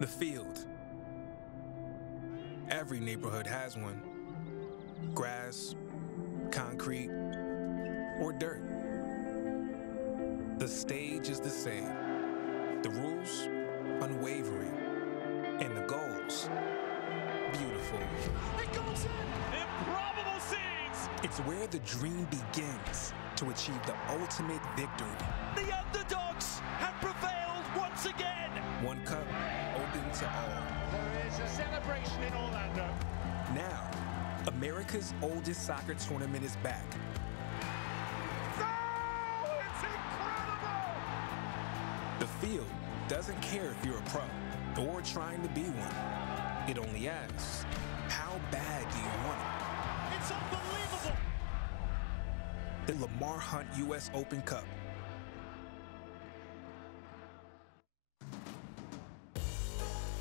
The field. Every neighborhood has one. Grass, concrete, or dirt. The stage is the same. The rules, unwavering. And the goals, beautiful. It goes in! Improbable scenes! It's where the dream begins to achieve the ultimate victory. The underdogs have prevailed once again! One cup, open to all. There is a celebration in Orlando. Now, America's oldest soccer tournament is back. Oh, it's incredible! The field doesn't care if you're a pro or trying to be one. It only asks, how bad do you want it? It's unbelievable! The Lamar Hunt U.S. Open Cup.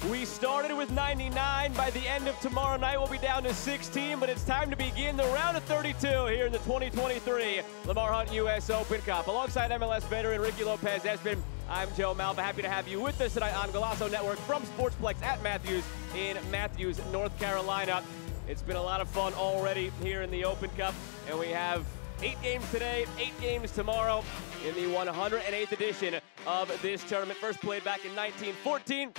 We started with 99. By the end of tomorrow night, we'll be down to 16, but it's time to begin the round of 32 here in the 2023 Lamar Hunt U.S. Open Cup. Alongside MLS veteran Ricky Lopez-Espin, I'm Joe Malva. Happy to have you with us tonight on Golazo Network from Sportsplex at Matthews in Matthews, North Carolina. It's been a lot of fun already here in the Open Cup, and we have 8 games today, 8 games tomorrow in the 108th edition of this tournament. First played back in 1914.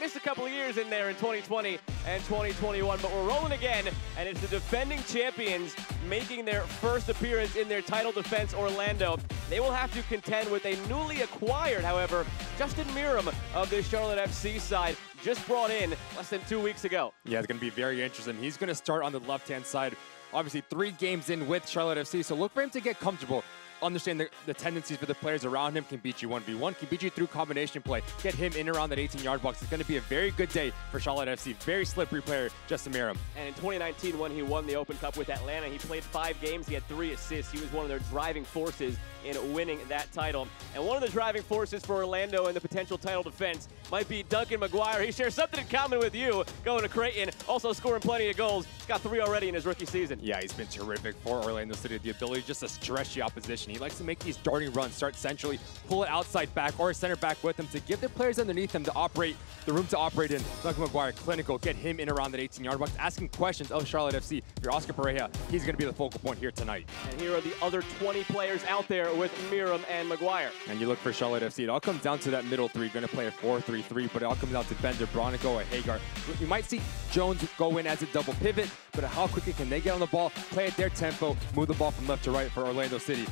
Missed a couple of years in there in 2020 and 2021, but we're rolling again, and it's the defending champions making their first appearance in their title defense, Orlando. They will have to contend with a newly acquired, however, Justin Meram of the Charlotte FC side, just brought in less than 2 weeks ago. Yeah, it's going to be very interesting. He's going to start on the left-hand side. Obviously, 3 games in with Charlotte FC, so look for him to get comfortable. Understand the tendencies for the players around him. Can beat you 1v1, can beat you through combination play. Get him in around that 18-yard box. It's going to be a very good day for Charlotte FC. Very slippery player, Justin Meram. And in 2019, when he won the Open Cup with Atlanta, he played 5 games. He had 3 assists. He was one of their driving forces in winning that title. And one of the driving forces for Orlando in the potential title defense might be Duncan McGuire. He shares something in common with you, going to Creighton, also scoring plenty of goals. He's got 3 already in his rookie season. Yeah, he's been terrific for Orlando City. The ability just to stretch the opposition. He likes to make these darting runs, start centrally, pull it outside back or a center back with him to give the players underneath him to operate, the room to operate in. Duncan McGuire, clinical, get him in around that 18-yard box, asking questions of Charlotte FC. If you're Oscar Pereira, he's going to be the focal point here tonight. And here are the other 20 players out there with Meram and McGuire. And you look for Charlotte FC. It all comes down to that middle 3. Going to play a 4-3-3, but it all comes down to Bender, Bronico, or Hagar. You might see Jones go in as a double pivot, but how quickly can they get on the ball, play at their tempo, move the ball from left to right for Orlando City?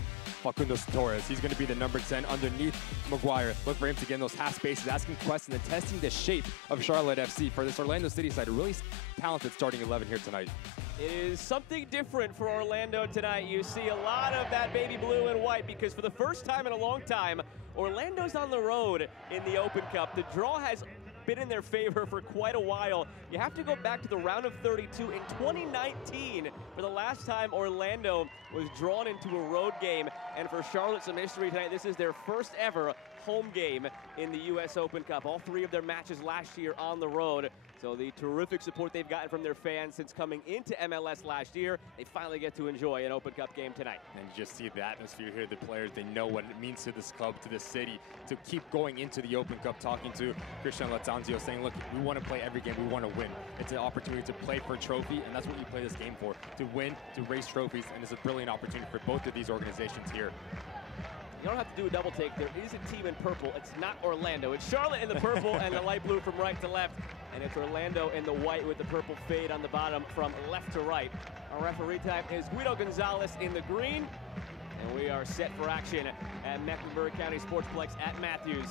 Facundo Torres, he's going to be the number 10 underneath McGuire. Look for him to get in those half spaces, asking questions and testing the shape of Charlotte FC for this Orlando City side. A really talented starting 11 here tonight. It is something different for Orlando tonight. You see a lot of that baby blue and white because for the first time in a long time, Orlando's on the road in the Open Cup. The draw has been in their favor for quite a while. You have to go back to the round of 32 in 2019 for the last time Orlando was drawn into a road game. And for Charlotte, some history tonight. This is their first ever home game in the U.S. Open Cup. All 3 of their matches last year on the road. So the terrific support they've gotten from their fans since coming into MLS last year, they finally get to enjoy an Open Cup game tonight. And you just see the atmosphere here. The players, they know what it means to this club, to this city, to keep going into the Open Cup, talking to Christian Latanzio, saying, look, we want to play every game. We want to win. It's an opportunity to play for a trophy, and that's what you play this game for, to win, to raise trophies, and it's a brilliant opportunity for both of these organizations here. You don't have to do a double take. There is a team in purple. It's not Orlando. It's Charlotte in the purple and the light blue from right to left. And it's Orlando in the white with the purple fade on the bottom from left to right. Our referee time is Guido Gonzalez in the green. And we are set for action at Mecklenburg County Sportsplex at Matthews.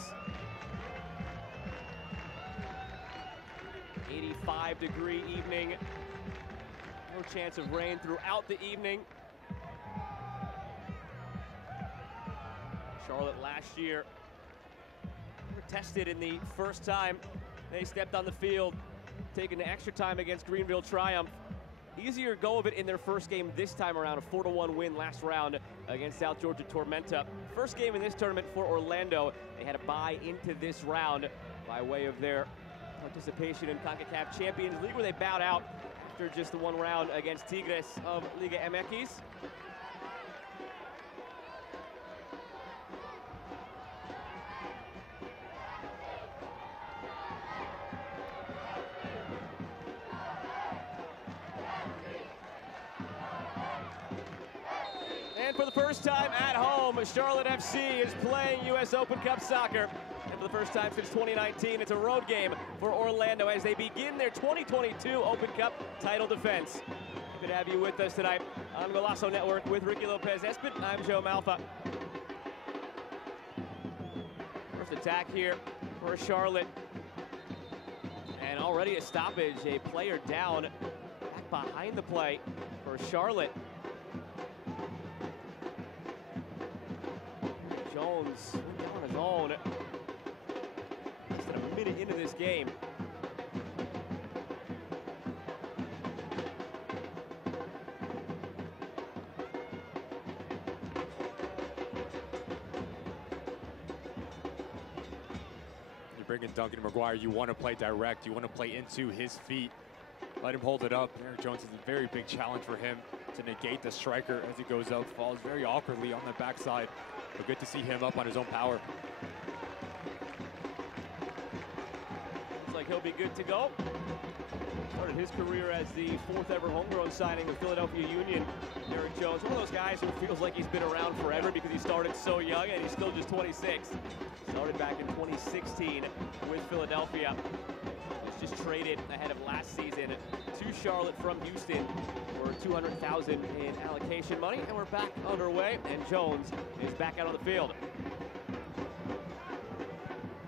85-degree evening. No chance of rain throughout the evening. Charlotte last year were tested in the first time they stepped on the field, taking the extra time against Greenville Triumph. Easier go of it in their first game this time around, a 4-1 win last round against South Georgia Tormenta. First game in this tournament for Orlando. They had to buy into this round by way of their participation in CONCACAF Champions League, where they bowed out after just the 1 round against Tigres of Liga MX. And for the first time at home, Charlotte FC is playing U.S. Open Cup soccer. And for the first time since 2019, it's a road game for Orlando as they begin their 2022 Open Cup title defense. Good to have you with us tonight on Golazo Network with Ricky Lopez-Espin. I'm Joe Malfa. First attack here for Charlotte. And already a stoppage, a player down back behind the play for Charlotte. Jones went down on his own. Less than a minute into this game. You bring in Duncan McGuire, you want to play direct, you want to play into his feet. Let him hold it up. Eric Jones is a very big challenge for him to negate the striker as he goes up, falls very awkwardly on the backside. But good to see him up on his own power. Looks like he'll be good to go. Started his career as the 4th ever homegrown signing with Philadelphia Union. Eric Jones, one of those guys who feels like he's been around forever because he started so young and he's still just 26. Started back in 2016 with Philadelphia. Was just traded ahead of last season to Charlotte from Houston for $200,000 in allocation money, and we're back underway, and Jones is back out on the field.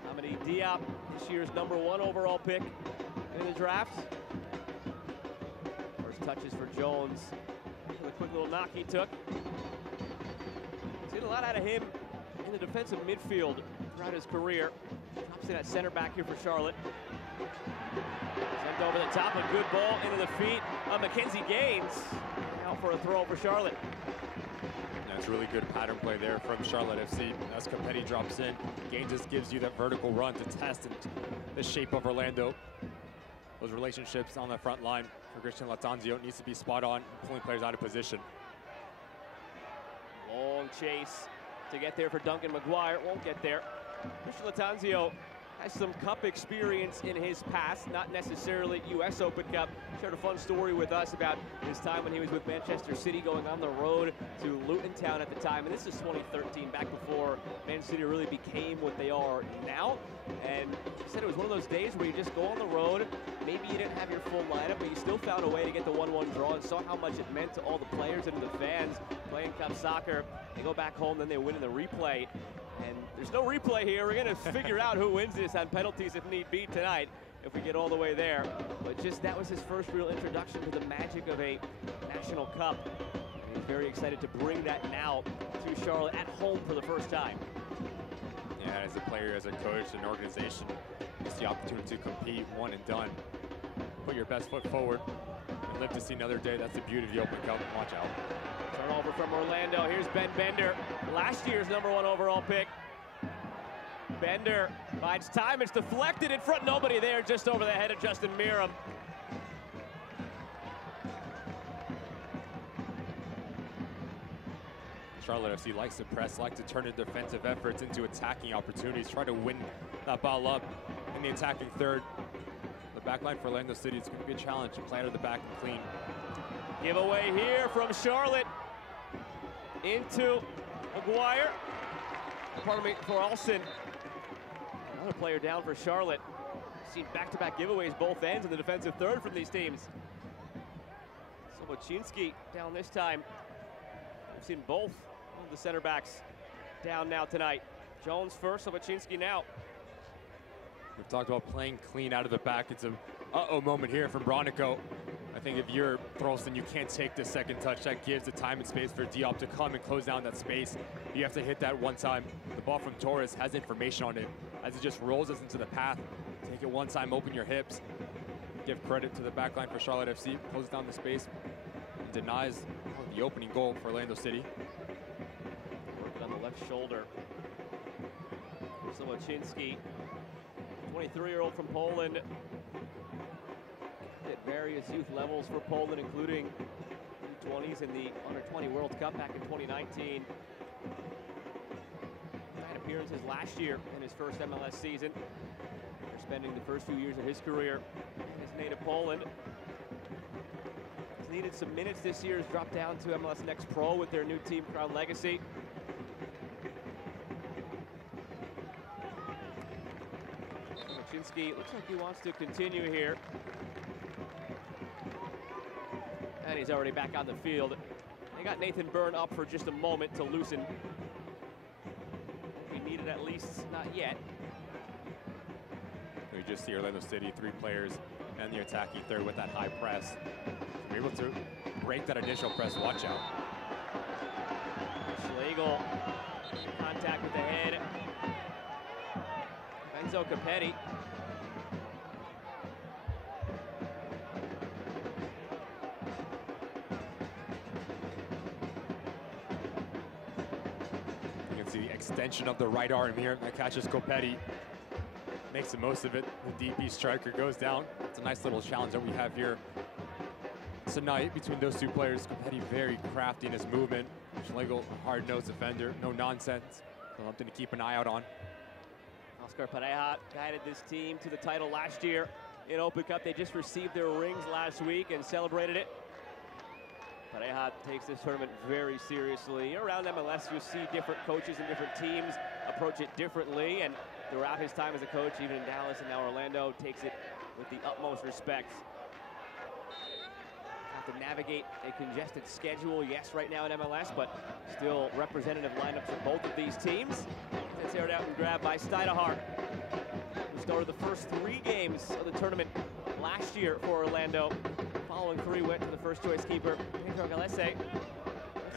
Amity Diop, this year's #1 overall pick in the draft. First touches for Jones. The quick little knock he took. Seen a lot out of him in the defensive midfield throughout his career. Drops in at center back here for Charlotte. Sent over the top, a good ball into the feet of Mackenzie Gaines. Out for a throw for Charlotte. That's really good pattern play there from Charlotte FC. As Capetti drops in, Gaines just gives you that vertical run to test the shape of Orlando. Those relationships on the front line for Christian Latanzio needs to be spot on, pulling players out of position. Long chase to get there for Duncan McGuire. Won't get there. Christian Latanzio has some cup experience in his past, not necessarily U.S. Open Cup. Shared a fun story with us about his time when he was with Manchester City going on the road to Luton Town at the time. And this is 2013, back before Man City really became what they are now. And he said it was one of those days where you just go on the road, maybe you didn't have your full lineup, but you still found a way to get the 1-1 draw and saw how much it meant to all the players and the fans playing cup soccer. They go back home, then they win in the replay. And there's no replay here. We're going to figure out who wins this on penalties if need be tonight, if we get all the way there. But just that was his first real introduction to the magic of a national cup. And he's very excited to bring that now to Charlotte at home for the first time. Yeah, as a player, as a coach, an organization, it's the opportunity to compete, one and done. Put your best foot forward and live to see another day. That's the beauty of the Open Cup. Watch out. Turnover from Orlando. Here's Ben Bender, last year's #1 overall pick. Bender finds time. It's deflected in front. Nobody there, just over the head of Justin Meram. Charlotte FC likes to press, likes to turn their defensive efforts into attacking opportunities, try to win that ball up in the attacking third. The back line for Orlando City is going to be a challenge to play out of the back and clean. Giveaway here from Charlotte into McGuire. Pardon me, for Olsen. Another player down for Charlotte. Seen back-to-back giveaways both ends in the defensive third from these teams. Sobochinski down this time. We've seen both of the center backs down now tonight. Jones first, Sobochinski now. We've talked about playing clean out of the back. It's a uh-oh moment here from Bronico. I think if you're Thorlson, you can't take the second touch. That gives the time and space for Diop to come and close down that space. You have to hit that one time. The ball from Torres has information on it as it just rolls us into the path. Take it one time, open your hips. Give credit to the back line for Charlotte FC. Closes down the space and denies the opening goal for Orlando City. Working on the left shoulder. Sobochinski, 23-year-old from Poland. At various youth levels for Poland, including U20s in the Under-20 World Cup back in 2019. 9 appearances last year in his first MLS season. After spending the first few years of his career in his native Poland. He's needed some minutes this year, has dropped down to MLS Next Pro with their new team, Crown Legacy. Machinsky looks like he wants to continue here. And he's already back on the field. They got Nathan Byrne up for just a moment to loosen. We needed at least, not yet. We just see Orlando City, 3 players and the attacking third with that high press. We're able to break that initial press. Watch out. Schlegel, contact with the head. Enzo Capetti. You can see the extension of the right arm here that catches Copetti. Makes the most of it. The DP striker goes down. It's a nice little challenge that we have here tonight between those 2 players. Copetti very crafty in his movement. Schlegel, a hard-nosed defender, no nonsense. Something to keep an eye out on. Oscar Pareja guided this team to the title last year in Open Cup. They just received their rings last week and celebrated it. Pareja takes this tournament very seriously. Around MLS, you see different coaches and different teams approach it differently, and throughout his time as a coach, even in Dallas and now Orlando, takes it with the utmost respect. Have to navigate a congested schedule, yes, right now in MLS, but still representative lineups for both of these teams. It's aired out and grabbed by Steinahart, who started the first 3 games of the tournament last year for Orlando. Following 3 went to the first choice keeper, Pedro Galese.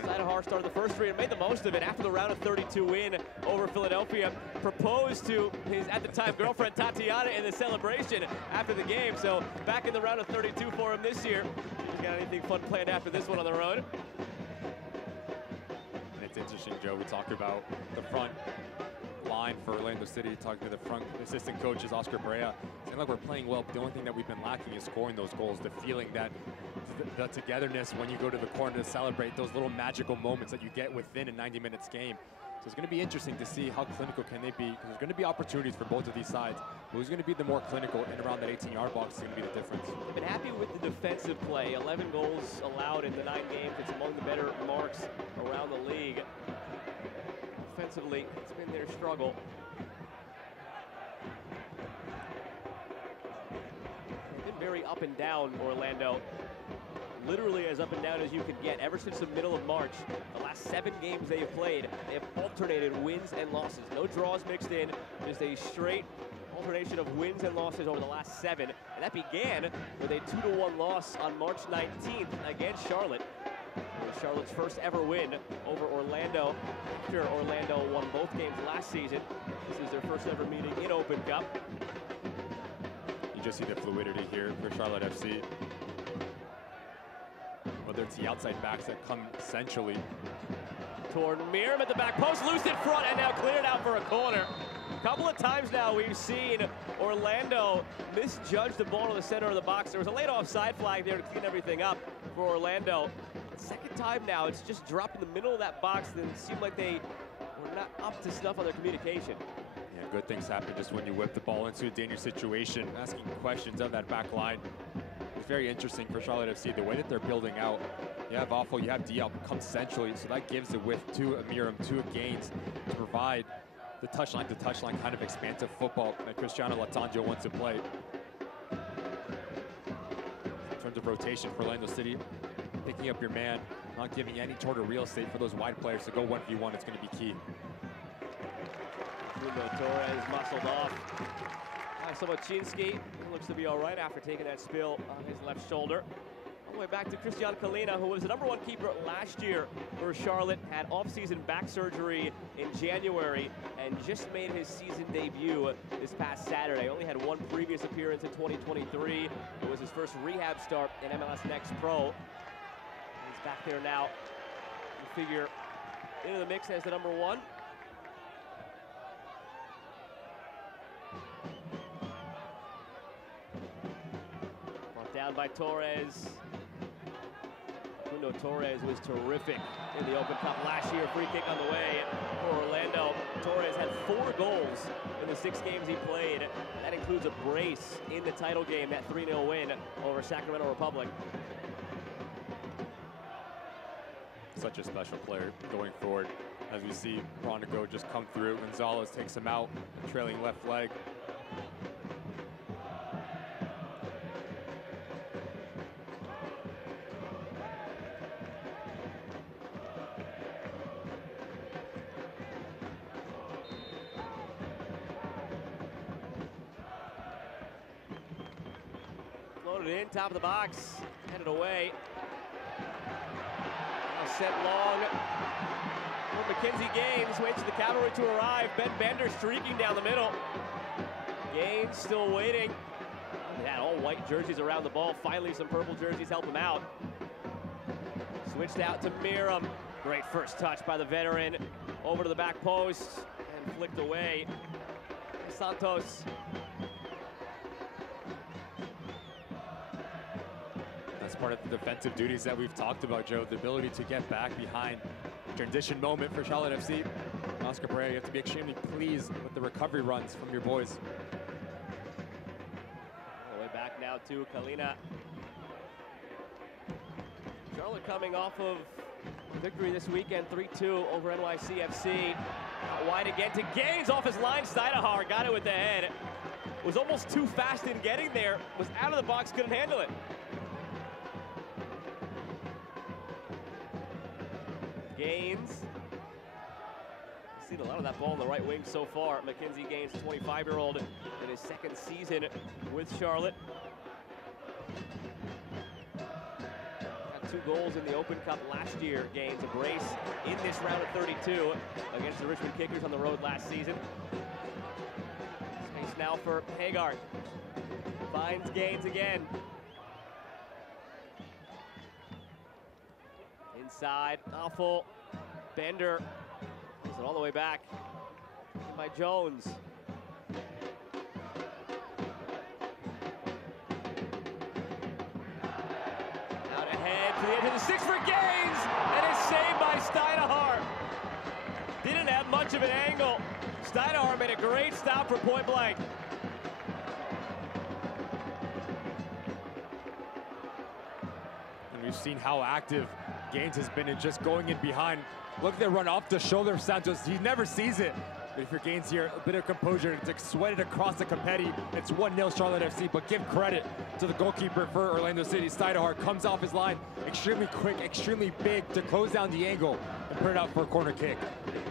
Steinahart started the first 3 and made the most of it after the round of 32 win over Philadelphia. Proposed to his, at the time, girlfriend Tatiana in the celebration after the game. So back in the round of 32 for him this year. He's got anything fun planned after this one on the road. And it's interesting, Joe, we talked about the front line for Orlando City, talking to the front assistant coaches, Oscar Pareja, saying like we're playing well, but the only thing that we've been lacking is scoring those goals, the feeling that the togetherness when you go to the corner to celebrate, those little magical moments that you get within a 90 minutes game. So it's going to be interesting to see how clinical can they be, because there's going to be opportunities for both of these sides. Who's going to be the more clinical in around that 18-yard box is going to be the difference. I've been happy with the defensive play. 11 goals allowed in the 9 games. It's among the better marks around the league. Offensively, it's been their struggle. They've been very up and down, Orlando. Literally as up and down as you can get. Ever since the middle of March, the last 7 games they have played, they have alternated wins and losses. No draws mixed in, just a straight alternation of wins and losses over the last 7. And that began with a 2-1 loss on March 19th against Charlotte. It was Charlotte's first ever win over Orlando after Orlando won both games last season. This is their first ever meeting in Open Cup. You just see the fluidity here for Charlotte FC. Whether it's the outside backs that come centrally. Toward Miram at the back post, loose in front, and now cleared out for a corner. A couple of times now we've seen Orlando misjudge the ball in the center of the box. There was a late offside flag there to clean everything up for Orlando. Second time now, it's just dropped in the middle of that box, and it seemed like they were not up to snuff on their communication. Yeah, good things happen just when you whip the ball into a dangerous situation, asking questions of that back line. It's very interesting for Charlotte FC, the way that they're building out. You have Awful, you have Diop come centrally, so that gives the width to Amiram, to Gaines, to provide the touchline to touchline kind of expansive football that Cristiano Lattanzio wants to play. In terms of rotation for Orlando City, picking up your man, not giving any sort of real estate for those wide players to go 1v1, it's going to be key. Bruno Torres muscled off. Sobocinski looks to be all right after taking that spill on his left shoulder. All the way back to Christian Kalina, who was the #1 keeper last year for Charlotte, had off-season back surgery in January, and just made his season debut this past Saturday. Only had 1 previous appearance in 2023. It was his first rehab start in MLS Next Pro. He's back there now. You figure into the mix as the #1. Down by Torres. Bruno Torres was terrific in the Open Cup last year. Free kick on the way for Orlando. Torres had 4 goals in the 6 games he played. That includes a brace in the title game, that 3-0 win over Sacramento Republic. such a special player going forward. As we see Bronico just come through, Gonzalez takes him out, trailing left leg. Floated in, top of the box, headed away. Now set long. Mackenzie Gaines waits for the cavalry to arrive. Ben Bender streaking down the middle. Gaines still waiting. Yeah, all white jerseys around the ball. Finally, some purple jerseys help him out. Switched out to Miram. Great first touch by the veteran. Over to the back post and flicked away. Santos. That's part of the defensive duties that we've talked about, Joe. The ability to get back behind. Transition moment for Charlotte FC. Oscar Pereira, you have to be extremely pleased with the recovery runs from your boys. All the way back now to Kalina. Charlotte coming off of victory this weekend, 3-2 over NYCFC. Out wide again to Gaines, off his line. Steinahar got it with the head. Was almost too fast in getting there. Was out of the box, couldn't handle it. Gaines. Seen a lot of that ball on the right wing so far. Mackenzie Gaines, 25-year-old, in his second season with Charlotte. Got 2 goals in the Open Cup last year. Gaines a brace in this round of 32 against the Richmond Kickers on the road last season. Space now for Hagar. Finds Gaines again. Inside, awful. Bender puts it all the way back by Jones. Out ahead to the edge of the 6 for Gaines, and it's saved by Steinahar. Didn't have much of an angle. Steinahar made a great stop for point blank. And we've seen how active Gaines has been in just going in behind. Look at the run off the shoulder of Santos. He never sees it. But if you're Gaines here, a bit of composure to sweat it across the Capetti. It's 1-0 Charlotte FC, but give credit to the goalkeeper for Orlando City. Steinahar comes off his line, extremely quick, extremely big to close down the angle and put it out for a corner kick.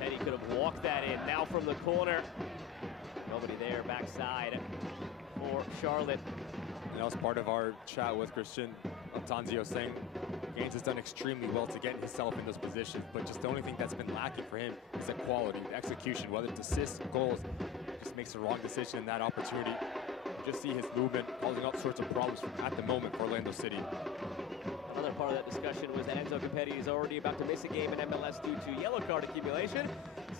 And he could have walked that in. Now from the corner. Nobody there, backside for Charlotte. And that was part of our chat with Christian Altanzio saying Gaines has done extremely well to get himself in those positions, but just the only thing that's been lacking for him is the quality, the execution, whether it's assists, goals. Just makes the wrong decision in that opportunity. You just see his movement causing all sorts of problems at the moment for Orlando City. Another part of that discussion was that Enzo Capetti is already about to miss a game in MLS due to yellow card accumulation.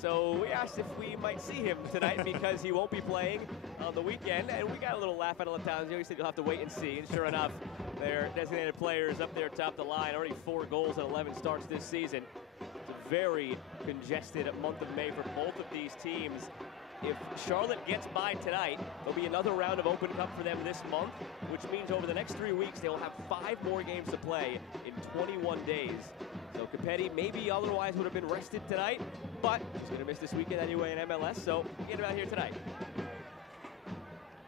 So we asked if we might see him tonight because he won't be playing on the weekend. And we got a little laugh out of Latanzio. He said you'll have to wait and see. And sure enough, their designated players up there top of the line. Already 4 goals and 11 starts this season. It's a very congested month of May for both of these teams. If Charlotte gets by tonight, there'll be another round of Open Cup for them this month, which means over the next 3 weeks, they will have 5 more games to play in 21 days. So Capetti maybe otherwise would have been rested tonight, but he's going to miss this weekend anyway in MLS, so get him out here tonight.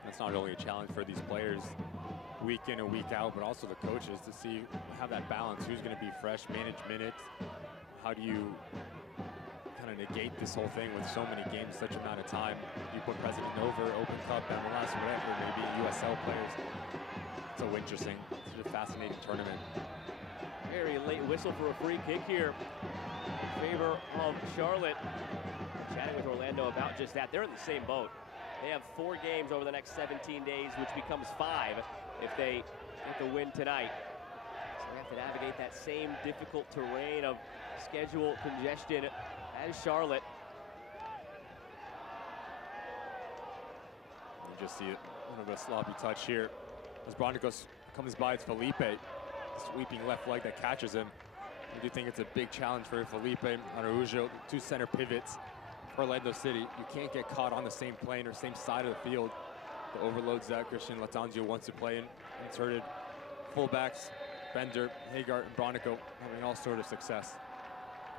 That's not only a challenge for these players week in and week out, but also the coaches to see, have that balance. Who's going to be fresh, manage minutes? How do you kind of negate this whole thing with so many games, such amount of time? You put President over, Open Cup, MLS, whatever, maybe USL players. It's so interesting. It's a fascinating tournament. Very late whistle for a free kick here in favor of Charlotte. Chatting with Orlando about just that. They're in the same boat. They have 4 games over the next 17 days, which becomes 5 if they get the win tonight. So they have to navigate that same difficult terrain of schedule congestion as Charlotte. You just see it, a little bit of sloppy touch here. As Bronico comes by, it's Felipe, sweeping left leg that catches him. I do think it's a big challenge for Felipe Araujo, 2 center pivots for Orlando City. You can't get caught on the same plane or same side of the field. The overloads that Christian Latanzio wants to play in. Inserted fullbacks, Bender, Hagar, and Bronico having all sort of success.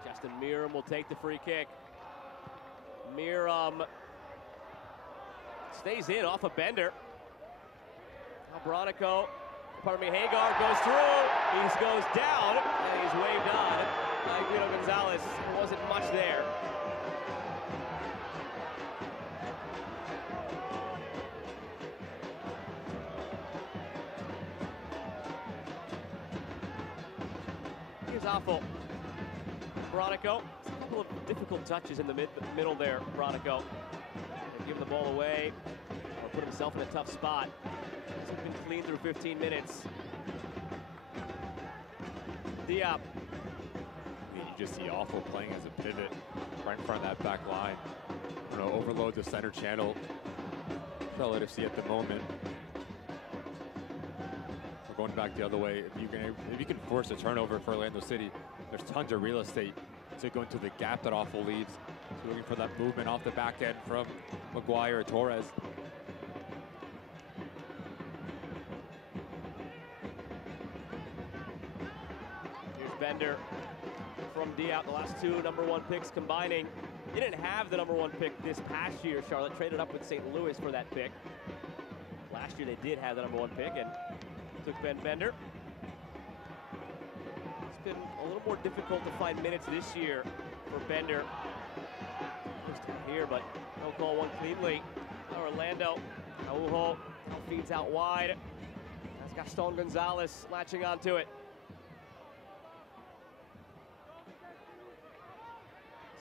Justin Miram will take the free kick. Miram stays in off a bender. Now Hagar goes through. He goes down, and he's waved on by Guido Gonzalez. There wasn't much there. Here's awful. Bronico. A couple of difficult touches in the middle there, Bronico. Give the ball away or put himself in a tough spot. He's been clean through 15 minutes. Diop. You just see awful playing as a pivot right in front of that back line. Overload the center channel. Charlotte FC at the moment. We're going back the other way. If you can force a turnover for Orlando City, there's tons of real estate to go into the gap that awful leaves. So looking for that movement off the back end from Maguire or Torres. Here's Bender from Diop. The last two #1 picks combining. He didn't have the #1 pick this past year. Charlotte traded up with St. Louis for that pick. Last year they did have the #1 pick and took Ben Bender. It's been a little more difficult to find minutes this year for Bender. Here, but no call one cleanly. Orlando, Araujo feeds out wide. That's Gaston Gonzalez latching onto it.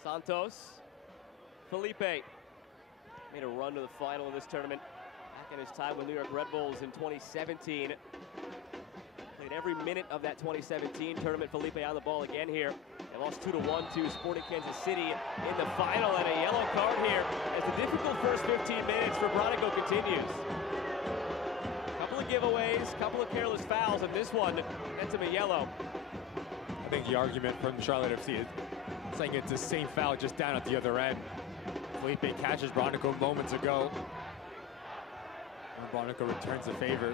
Santos, Felipe made a run to the final of this tournament back in his time with New York Red Bulls in 2017. Played every minute of that 2017 tournament. Felipe on the ball again here. They lost 2-1 to Sporting Kansas City in the final, and a yellow card here as the difficult first 15 minutes for Bronico continues. Couple of giveaways, couple of careless fouls, and this one nets him a yellow. I think the argument from Charlotte FC is saying it's the same foul just down at the other end. Felipe catches Bronico moments ago. And Bronico returns the favor.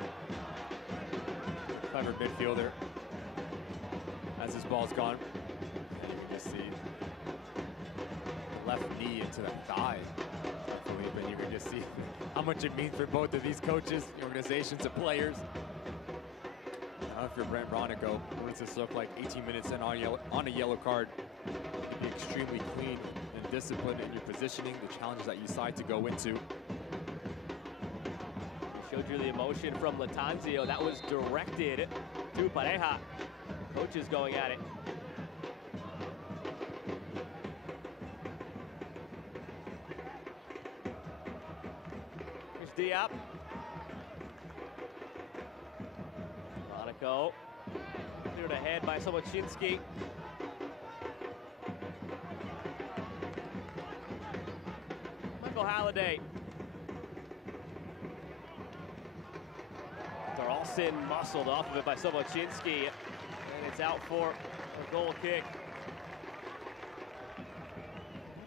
Clever midfielder. As his ball's gone. And you can just see the left knee into the thigh of Felipe. And you can just see how much it means for both of these coaches, the organizations, and players. Now if you're Brent Bronico, what does this look like? 18 minutes in on a yellow card. Be extremely clean and disciplined in your positioning, the challenges that you decide to go into. Showed you the emotion from Latanzio. That was directed to Pareja. Coaches going at it. Here's Diop. Bronico cleared ahead by Soboczinski. Halliday. Darlson muscled off of it by Soboczinski, and it's out for a goal kick.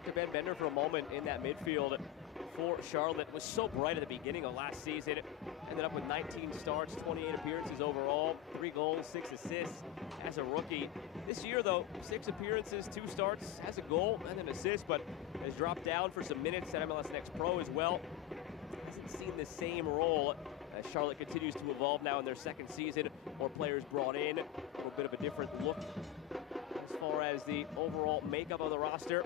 To Ben Bender for a moment in that midfield for Charlotte. Was so bright at the beginning of last season. Ended up with 19 starts, 28 appearances overall, 3 goals, 6 assists as a rookie. This year, though, 6 appearances, 2 starts, has a goal and an assist, but has dropped down for some minutes at MLS Next Pro as well. Hasn't seen the same role as Charlotte continues to evolve now in their second season. More players brought in, a little bit of a different look as far as the overall makeup of the roster.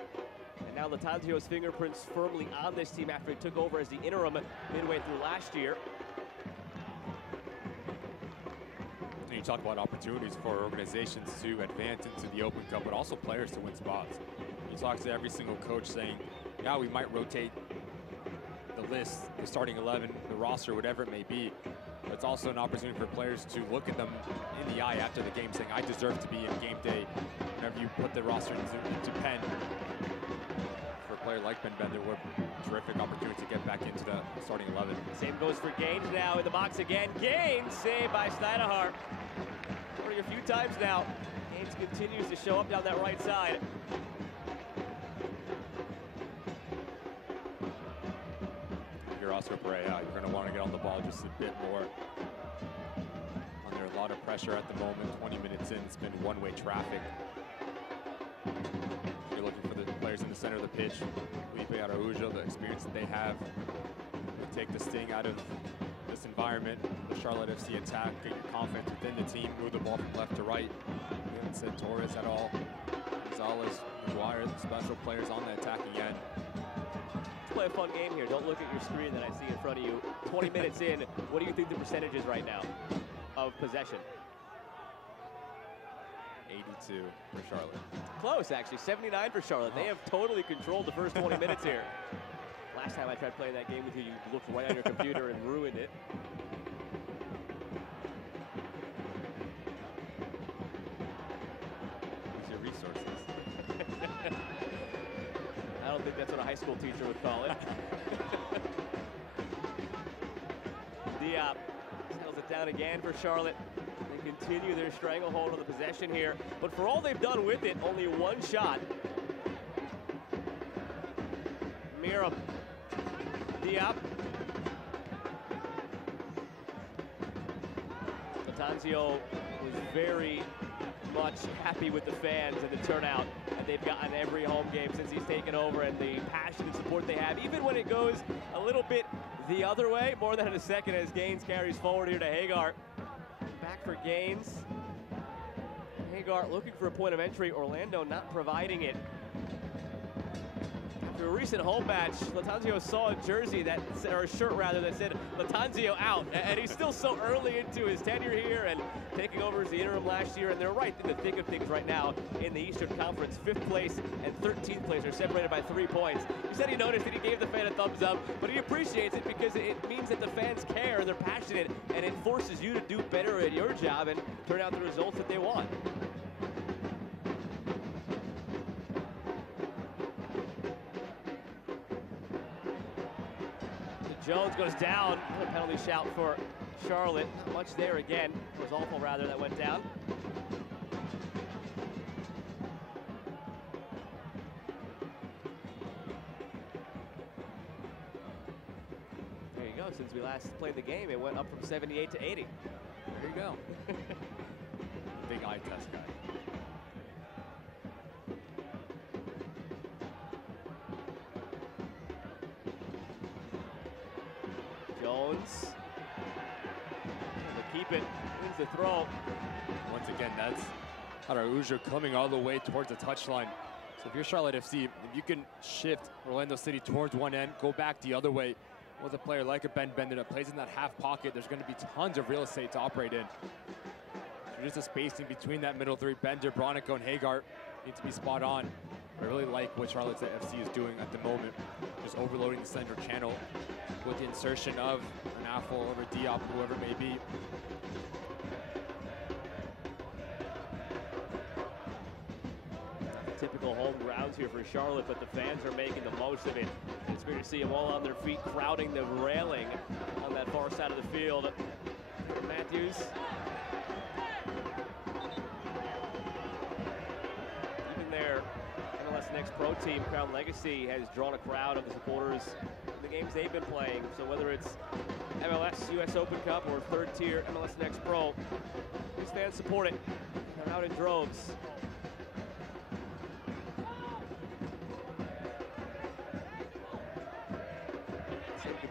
And now Latanzio's fingerprints firmly on this team after he took over as the interim midway through last year. And you talk about opportunities for organizations to advance into the Open Cup, but also players to win spots. You talk to every single coach saying, yeah, we might rotate the list, the starting 11, the roster, whatever it may be. But it's also an opportunity for players to look at them in the eye after the game saying, I deserve to be in game day. Whenever you put the roster into pen, for a player like Ben Bender, what a terrific opportunity to get back into the starting 11. Same goes for Gaines now in the box again. Gaines saved by Schneiderhart. Scoring a few times now. Gaines continues to show up down that right side. You're Oscar Pereira, you're going to want to get on the ball just a bit more. Under a lot of pressure at the moment, 20 minutes in, it's been one-way traffic. You're looking for the players in the center of the pitch. Felipe Araujo, the experience that they have. Take the sting out of this environment. The Charlotte FC attack, get your confidence within the team, move the ball from left to right. We haven't said Torres at all. Gonzalez, Maguire, special players on the attacking end. Let's play a fun game here. Don't look at your screen that I see in front of you. 20 minutes in, what do you think the percentage is right now of possession? 82 for Charlotte. Close, actually. 79 for Charlotte. They have totally controlled the first 20 minutes here. Last time I tried playing that game with you, you looked right on your computer and ruined it. Use your resources. I don't think that's what a high school teacher would call it. Diop settles it down again for Charlotte. They continue their stranglehold on the possession here. But for all they've done with it, only one shot. Mira. Diop. Latanzio was very much happy with the fans and the turnout that they've gotten every home game since he's taken over, and the passion and support they have, even when it goes a little bit the other way. More than in a second as Gaines carries forward here to Hagar. Back for Gaines. Hagar looking for a point of entry. Orlando not providing it. After a recent home match, Latanzio saw a jersey that, or a shirt rather, that said Latanzio out, and he's still so early into his tenure here and taking over as the interim last year, and they're right in the thick of things right now in the Eastern Conference. 5th place and 13th place are separated by 3 points. He said he noticed it, he gave the fan a thumbs up, but he appreciates it because it means that the fans care, they're passionate, and it forces you to do better at your job and turn out the results that they want. Jones goes down. A penalty shout for Charlotte. Not much there again. It was awful, rather, that went down. There you go. Since we last played the game, it went up from 78 to 80. There you go. Big eye test guy. Jones. To keep it, wins the throw. Once again, that's Araujo coming all the way towards the touchline. So if you're Charlotte FC, if you can shift Orlando City towards one end, go back the other way, with a player like a Ben Bender that plays in that half pocket, there's going to be tons of real estate to operate in. So just the spacing between that middle three, Bender, Bronico, and Hagar, needs to be spot on. I really like what Charlotte FC is doing at the moment, just overloading the center channel with the insertion of an Affle over Diop, whoever it may be. Typical home grounds here for Charlotte, but the fans are making the most of it. It's great to see them all on their feet, crowding the railing on that far side of the field. Matthews. Even their MLS Next Pro team, Crown Legacy, has drawn a crowd of the supporters in the games they've been playing. So whether it's MLS US Open Cup or third tier MLS Next Pro, these fans support it. They're out in droves.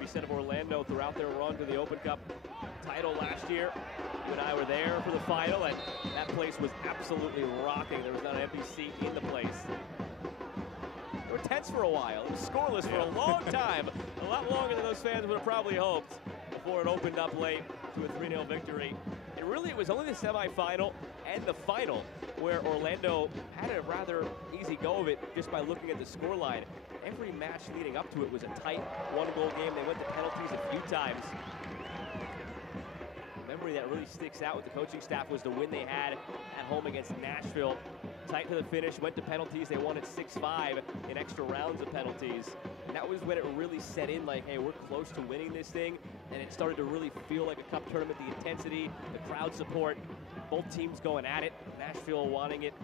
Said of Orlando throughout their run to the Open Cup title last year. You and I were there for the final, and that place was absolutely rocking. There was not an empty seat in the place. They were tense for a while. It was scoreless for a long time, a lot longer than those fans would have probably hoped, before it opened up late to a 3-0 victory. And really, it was only the semifinal and the final where Orlando had a rather easy go of it just by looking at the scoreline. Every match leading up to it was a tight one-goal game. They went to penalties a few times. The memory that really sticks out with the coaching staff was the win they had at home against Nashville. Tight to the finish, went to penalties. They won it 6-5 in extra rounds of penalties. And that was when it really set in, like, hey, we're close to winning this thing. And it started to really feel like a cup tournament. The intensity, the crowd support, both teams going at it. Nashville wanting it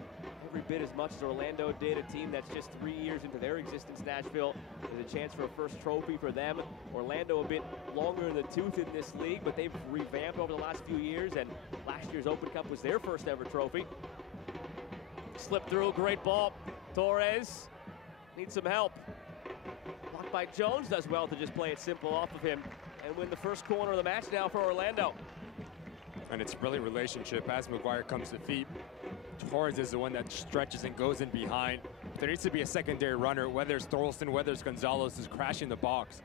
every bit as much as Orlando did, a team that's just 3 years into their existence. Nashville is a chance for a first trophy for them. Orlando a bit longer in the tooth in this league, but they've revamped over the last few years, and last year's Open Cup was their first ever trophy. Slipped through, great ball Torres needs some help. Blocked by Jones, does well to just play it simple off of him and win the first corner of the match now for Orlando. And it's really relationship as McGuire comes to feet. Torres is the one that stretches and goes in behind. There needs to be a secondary runner, whether it's Thorlson, whether it's Gonzalez, is crashing the box.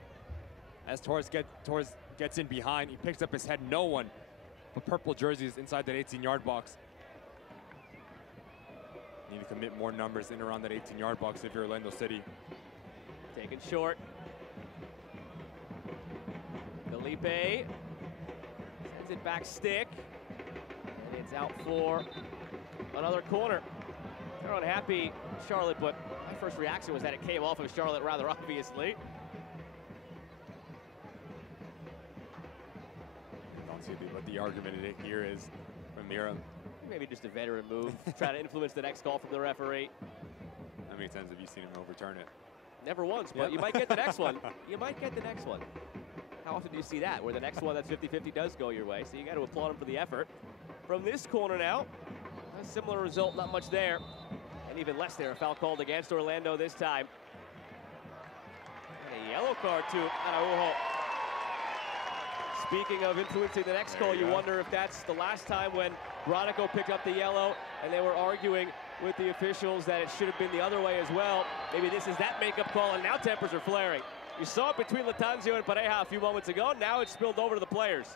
As Torres gets in behind, he picks up his head. No one but purple jerseys inside that 18-yard box. Need to commit more numbers in around that 18-yard box if you're Orlando City. Taken short. Felipe sends it back stick. And it's out for another corner. They're unhappy, Charlotte, but my first reaction was that it came off of Charlotte rather obviously. Don't see what the argument here is from Mira. Maybe just a veteran move, try to influence the next call from the referee. How many times have you seen him overturn it? Never once, but you might get the next one. You might get the next one. How often do you see that, where the next one that's 50-50 does go your way? So you got to applaud him for the effort. From this corner now, a similar result, not much there. And even less there, a foul called against Orlando this time. And a yellow card to Araujo. Speaking of influencing the next call, you wonder if that's the last time when Bronico picked up the yellow and they were arguing with the officials that it should have been the other way as well. Maybe this is that makeup call, and now tempers are flaring. You saw it between Latanzio and Pareja a few moments ago. Now it's spilled over to the players.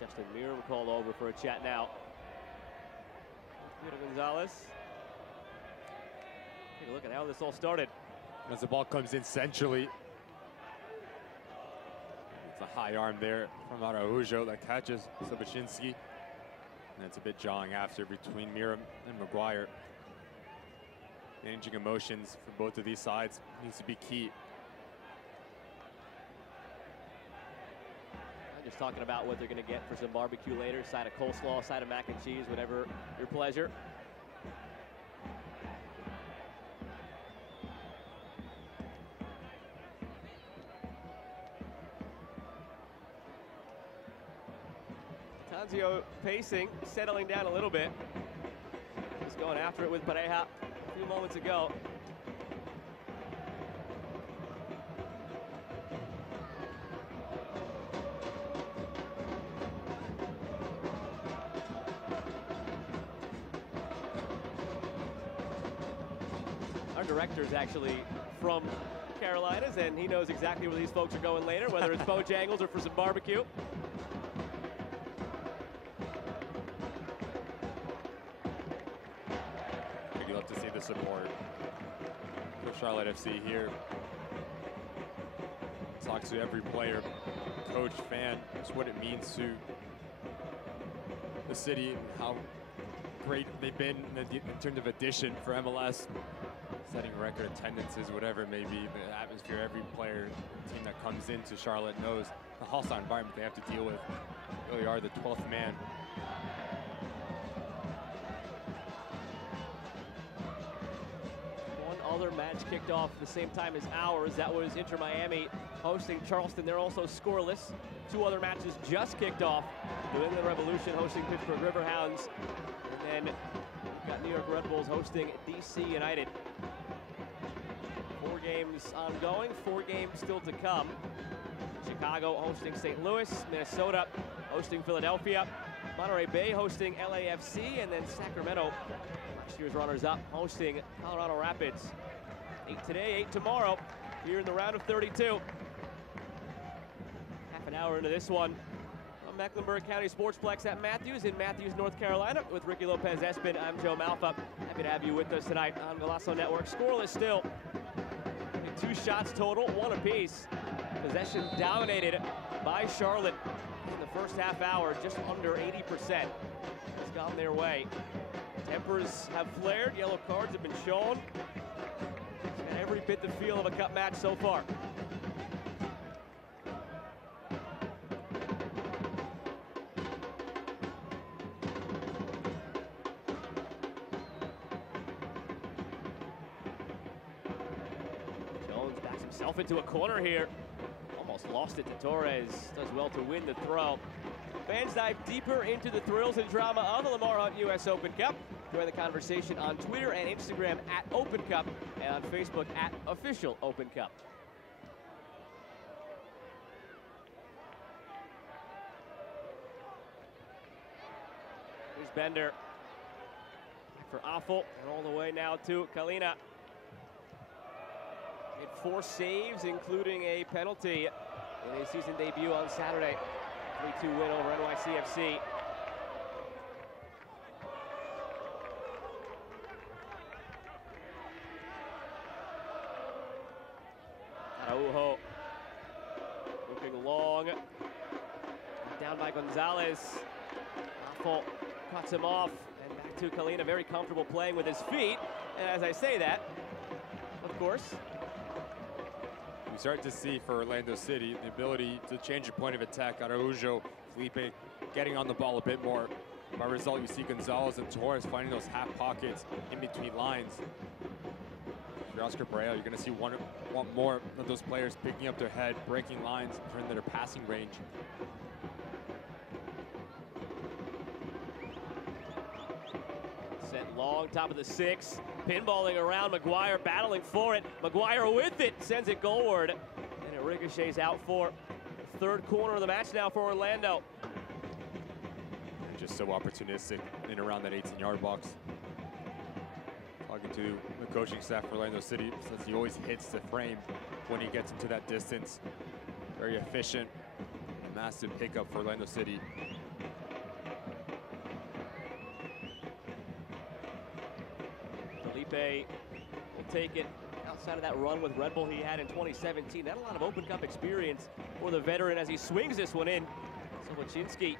Justin Miram called over for a chat now. Peter Gonzalez. Take a look at how this all started. As the ball comes in centrally. It's a high arm there from Araujo that catches Sobachinski. And it's a bit jawing after between Miram and McGuire. Managing emotions for both of these sides needs to be key. Just talking about what they're going to get for some barbecue later. Side of coleslaw, side of mac and cheese, whatever your pleasure. Tanzio pacing, settling down a little bit. Just going after it with Pareja a few moments ago. Our director is actually from Carolinas, and he knows exactly where these folks are going later, whether it's Bojangles or for some barbecue. You love to see the support for Charlotte FC here. Talks to every player, coach, fan, just what it means to the city and how great they've been in terms of addition for MLS. Setting record attendances, whatever it may be, the atmosphere, every player, team that comes into Charlotte knows the hostile environment they have to deal with. They really are the 12th man. One other match kicked off the same time as ours. That was Inter Miami hosting Charleston. They're also scoreless. Two other matches just kicked off. New England Revolution hosting Pittsburgh Riverhounds. And then we've got New York Red Bulls hosting DC United. 4 games ongoing, 4 games still to come. Chicago hosting St. Louis, Minnesota hosting Philadelphia, Monterey Bay hosting LAFC, and then Sacramento, last year's runners-up, hosting Colorado Rapids. 8 today, 8 tomorrow, here in the round of 32. Half an hour into this one. From Mecklenburg County Sportsplex at Matthews in Matthews, North Carolina. With Ricky Lopez-Espin, I'm Joe Malfa. Happy to have you with us tonight on Golazo Network. Scoreless still. 2 shots total, 1 apiece. Possession dominated by Charlotte in the first half hour, just under 80%. It's gone their way. Tempers have flared, yellow cards have been shown. It's got every bit the feel of a cup match so far. himself into a corner here. Almost lost it to Torres. Does well to win the throw. Fans dive deeper into the thrills and drama of the Lamar Hunt U.S. Open Cup. Join the conversation on Twitter and Instagram at Open Cup and on Facebook at Official Open Cup. Here's Bender. For Affel, and all the way now to Kalina. Made 4 saves, including a penalty in his season debut on Saturday. 3-2 win over NYCFC. Araujo looking long. Down by Gonzalez. Affel cuts him off. And back to Kalina, very comfortable playing with his feet. And as I say that, of course, we start to see for Orlando City the ability to change your point of attack. Araujo, Felipe getting on the ball a bit more. By result, you see Gonzalez and Torres finding those half pockets in between lines. For Oscar Pereira, you're going to see want more of those players picking up their head, breaking lines, turning their passing range. Sent long, top of the 6. Pinballing around, McGuire battling for it. McGuire with it, sends it goalward. And it ricochets out for the 3rd corner of the match now for Orlando. Just so opportunistic in and around that 18-yard box. Talking to the coaching staff for Orlando City, says he always hits the frame when he gets into that distance. Very efficient, massive pickup for Orlando City. Felipe will take it outside of that run with Red Bull he had in 2017. Had a lot of Open Cup experience for the veteran as he swings this one in. Sobocinski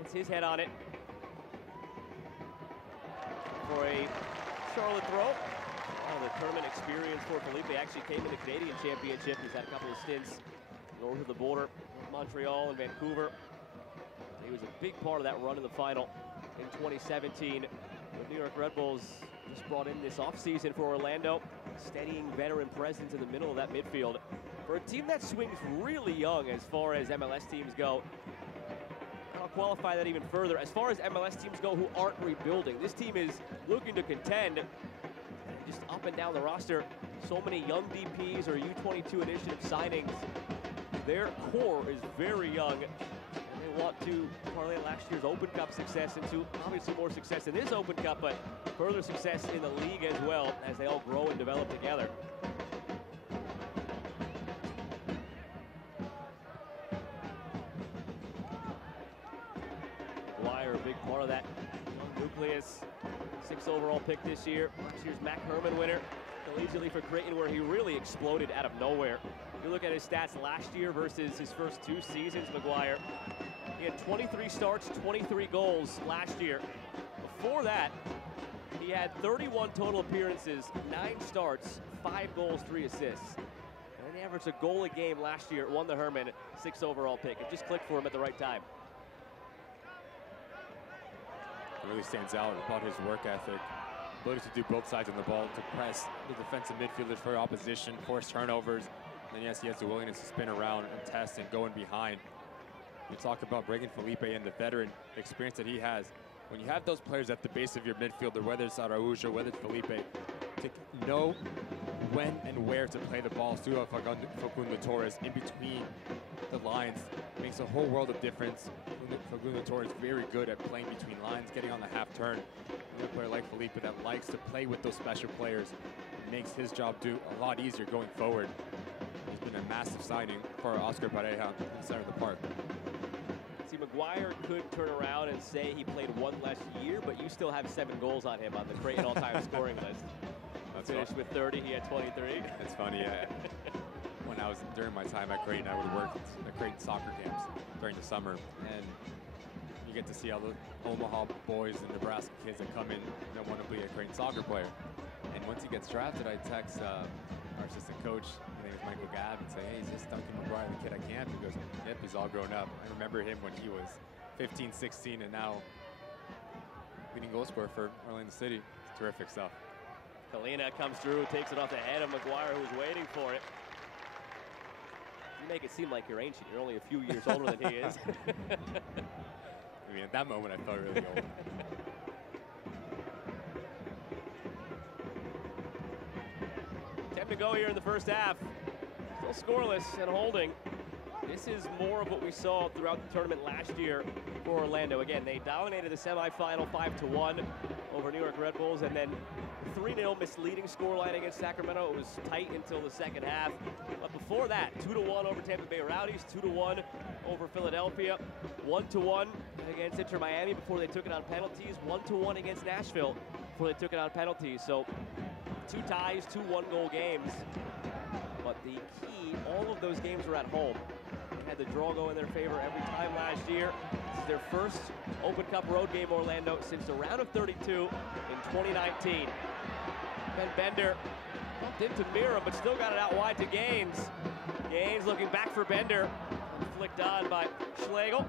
gets his head on it for a Charlotte throw. The tournament experience for Felipe actually came in the Canadian Championship. He's had a couple of stints north of the border, Montreal and Vancouver. He was a big part of that run in the final in 2017. The New York Red Bulls just brought in this offseason for Orlando, steadying veteran presence in the middle of that midfield. For a team that swings really young as far as MLS teams go, I'll qualify that even further. As far as MLS teams go who aren't rebuilding, this team is looking to contend. Just up and down the roster, so many young DPs or U22 initiative signings. Their core is very young, and they want to parlay last year's Open Cup success into obviously more success in this Open Cup, but further success in the league as well as they all grow and develop together. Dwyer, a big part of that young nucleus. 6th overall pick this year. Last year's Mac Herman winner. Collegiately for Creighton, where he really exploded out of nowhere. If you look at his stats last year versus his first 2 seasons, McGuire, he had 23 starts, 23 goals last year. Before that, he had 31 total appearances, 9 starts, 5 goals, 3 assists. And he averaged a goal a game last year, won the Herman, 6th overall pick. It just clicked for him at the right time. Really stands out about his work ethic, ability to do both sides of the ball, to press the defensive midfielders for opposition, force turnovers. And yes, he has the willingness to spin around and test and go in behind. You talk about bringing Felipe and the veteran experience that he has. When you have those players at the base of your midfielder, whether it's Araujo, whether it's Felipe, to know when and where to play the ball through Facundo Torres in between the lines makes a whole world of difference. Facundo Torres is very good at playing between lines, getting on the half turn. A player like Felipe that likes to play with those special players makes his job do a lot easier going forward. He's been a massive signing for Oscar Pereira in the center of the park. See, McGuire could turn around and say he played 1 less year, but you still have 7 goals on him on the Creighton all-time scoring list. Finished with 30, he had 23. It's funny, when I was, during my time at Creighton, I would work at Creighton soccer camps during the summer, and you get to see all the Omaha boys and Nebraska kids that come in that want to be a Creighton soccer player. And once he gets drafted, I text our assistant coach, his name is Michael Gabb, and say, hey, is this Duncan McGuire, the kid at camp? He goes, yep, he's all grown up. I remember him when he was 15, 16, and now leading goal scorer for Orlando City. It's terrific stuff. Kalina comes through, takes it off the head of McGuire, who's waiting for it. make it seem like you're ancient. You're only a few years older than he is. I mean, at that moment, I felt really old. 10 to go here in the first half. Still scoreless and holding. This is more of what we saw throughout the tournament last year for Orlando. Again, they dominated the semifinal 5-1 over New York Red Bulls, and then 3-0 misleading scoreline against Sacramento. It was tight until the second half. But before that, 2-1 over Tampa Bay Rowdies, 2-1 over Philadelphia, 1-1 against Inter Miami before they took it on penalties, 1-1 against Nashville before they took it on penalties. So 2 ties, 2 one-goal games. But the key, all of those games were at home. They had the draw go in their favor every time last year. This is their first Open Cup road game, Orlando, since the round of 32 in 2019. Ben Bender bumped into Mira, but still got it out wide to Gaines. Gaines looking back for Bender. Flicked on by Schlegel.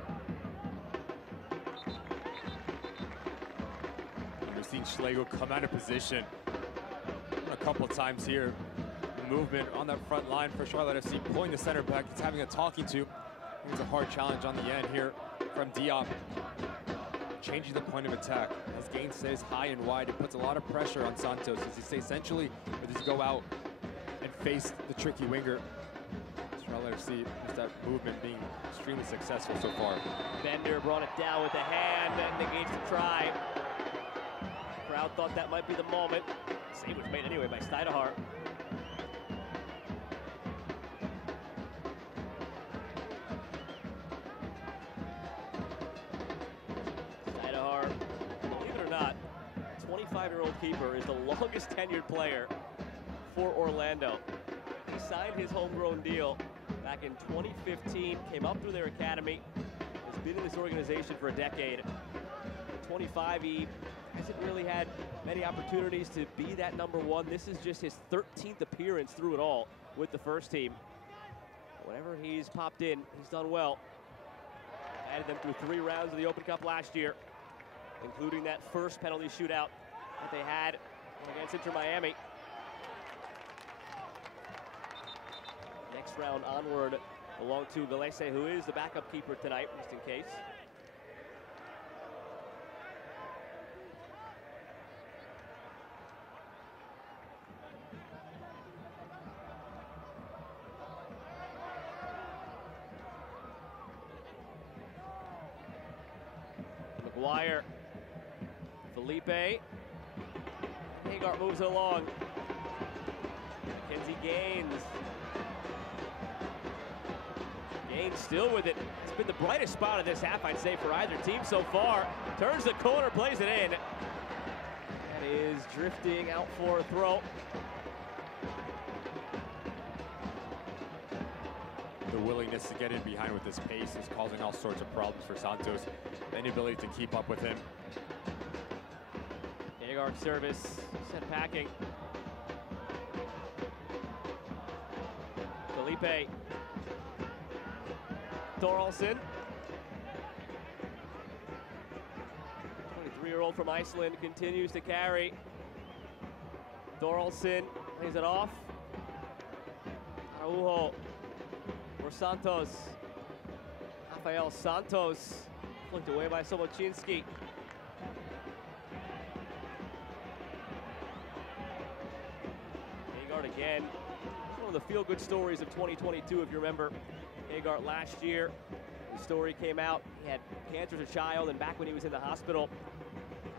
We've seen Schlegel come out of position a couple times here. Movement on that front line for Charlotte FC, pulling the center back. It's having a talking to. It was a hard challenge on the end here from Diop. Changing the point of attack. As Gaines stays high and wide, it puts a lot of pressure on Santos as he essentially would just go out and face the tricky winger. Charlotte FC, just that movement being extremely successful so far. Bender brought it down with a hand and negates the try. Crowd thought that might be the moment. Save was made anyway by Steidehart. Believe it or not, 25-year-old keeper is the longest tenured player for Orlando. He signed his homegrown deal back in 2015, came up through their academy, has been in this organization for a decade. At 25, he hasn't really had many opportunities to be that #1. This is just his 13th appearance through it all with the first team. Whenever he's popped in, he's done well. Added them through 3 rounds of the Open Cup last year, including that first penalty shootout that they had against Inter Miami. Next round onward belong to Galese, who is the backup keeper tonight, just in case. McGuire, Felipe, Hagar moves it along. Kenzie Gaines. Gaines still with it. It's been the brightest spot of this half, I'd say, for either team so far. Turns the corner, plays it in. That is drifting out for a throw. The willingness to get in behind with this pace is causing all sorts of problems for Santos. The inability to keep up with him. Hagar service, set packing. Felipe. Thoralson. 23-year-old from Iceland continues to carry. Thoralson plays it off. Araujo for Santos. Rafael Santos flicked away by Sobocinski. Hagar again. One of the feel-good stories of 2022, if you remember. Hagar last year, the story came out. He had cancer as a child, and back when he was in the hospital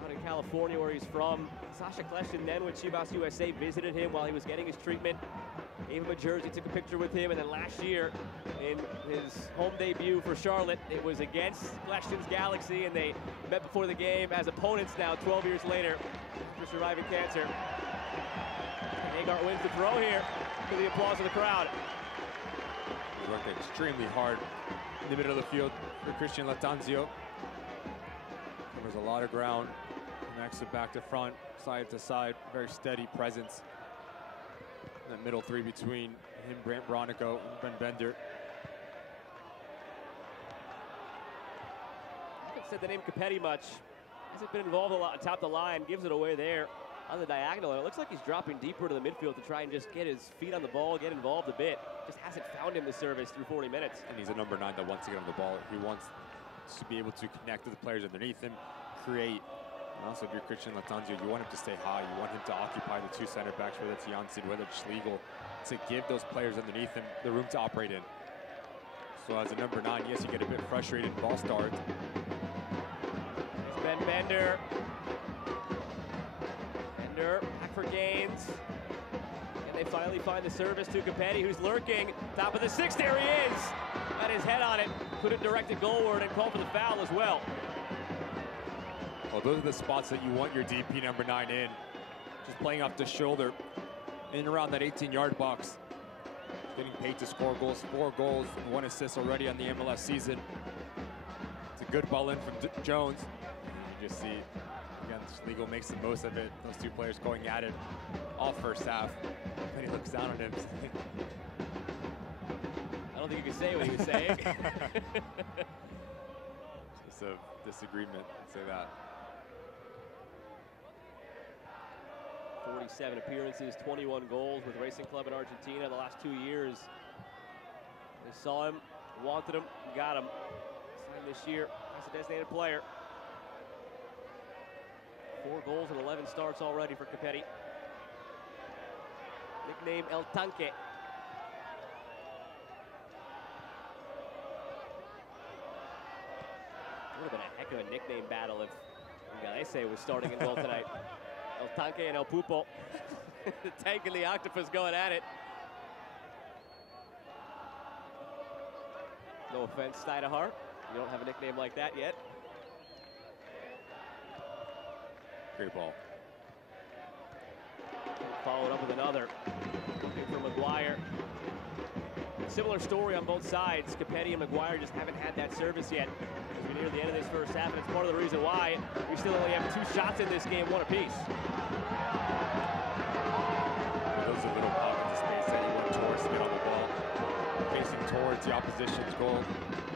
out in California, where he's from, Sasha Kleshin then with Chivas USA visited him while he was getting his treatment, gave him a jersey, took a picture with him, and then last year, in his home debut for Charlotte, it was against Kleshin's Galaxy, and they met before the game as opponents now 12 years later for surviving cancer. Hagar wins the throw here to the applause of the crowd. He worked extremely hard in the middle of the field for Christian Latanzio. Covers a lot of ground, connects it back to front, side to side, very steady presence. That middle three between him, Brant Bronico, and Ben Bender. I haven't said the name Capetti much. Hasn't been involved a lot atop the line, gives it away there. on the diagonal, and it looks like he's dropping deeper to the midfield to try and just get his feet on the ball, get involved a bit. Just hasn't found him the service through 40 minutes. And he's a number 9 that wants to get on the ball. He wants to be able to connect with the players underneath him, create. And also, if you're Christian Latanzio, you want him to stay high. You want him to occupy the 2 center backs, whether it's Janssen, whether it's Schlegel, to give those players underneath him the room to operate in. So as a number 9, yes, you get a bit frustrated. Ball starts. There's Ben Bender. Bender back for gains. And they finally find the service to Capetti, who's lurking. Top of the 6, there he is. Had his head on it. Couldn't direct it goalward and call for the foul as well. Well, those are the spots that you want your DP number 9 in. Just playing off the shoulder in around that 18-yard box. Getting paid to score goals. 4 goals and 1 assist already on the MLS season. It's a good ball in from Jones. You just see, again, Schlegel makes the most of it. Those 2 players going at it all first half. And he looks down on him. I don't think you can say what he was saying. Just a disagreement, I'd say that. 47 appearances, 21 goals with Racing Club in Argentina the last 2 years. They saw him, wanted him, got him. Signed this year as a designated player. 4 goals and 11 starts already for Capetti. Nickname El Tanque. Would have been a heck of a nickname battle if Galese was starting in goal tonight. El Tanque and El Pupo. The tank and the octopus going at it. No offense, Steinehart. You don't have a nickname like that yet. Great ball. Followed up with another. Looking for Maguire. Similar story on both sides. Capetti and Maguire just haven't had that service yet. As we near the end of this first half, and it's part of the reason why we still only have 2 shots in this game, 1 apiece. Those are little pockets of space that you want towards to get on the ball. Facing towards the opposition's goal.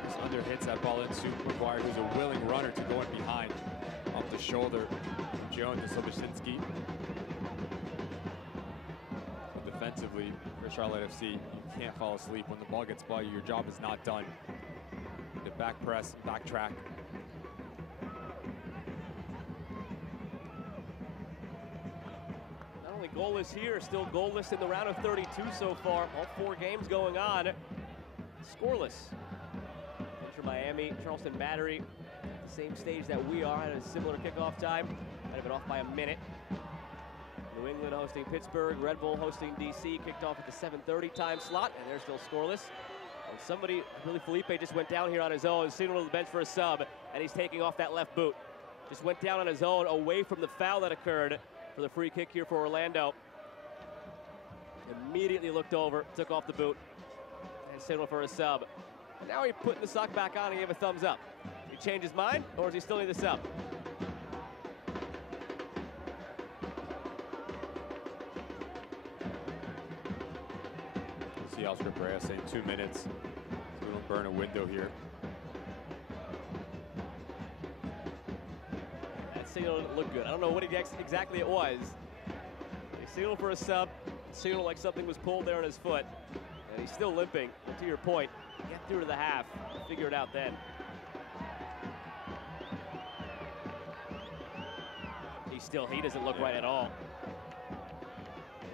Just under hits that ball into Maguire, who's a willing runner to go in behind. Off the shoulder, Jones and Sobocinski. Defensively, for Charlotte FC, you can't fall asleep. When the ball gets by you, your job is not done. The back press, back track. Not only goalless here, still goalless in the round of 32 so far. All 4 games going on, scoreless. Inter Miami, Charleston Battery, at the same stage that we are, at a similar kickoff time. Might have been off by a minute. New England hosting Pittsburgh, Red Bull hosting DC, kicked off at the 7:30 time slot, and they're still scoreless. And somebody, really Felipe, just went down here on his own, signaled to the bench for a sub, and he's taking off that left boot. Just went down on his own, away from the foul that occurred for the free kick here for Orlando. Immediately looked over, took off the boot, and signaled for a sub. And now he's putting the sock back on and gave a thumbs up. Did he change his mind, or does he still need the sub? Oscar Pereira saying 2 minutes, so we don't burn a window here. That signal didn't look good. I don't know what exactly it was. They signaled for a sub, signaled like something was pulled there on his foot, and he's still limping. To your point, get through to the half, figure it out then. He doesn't look right at all.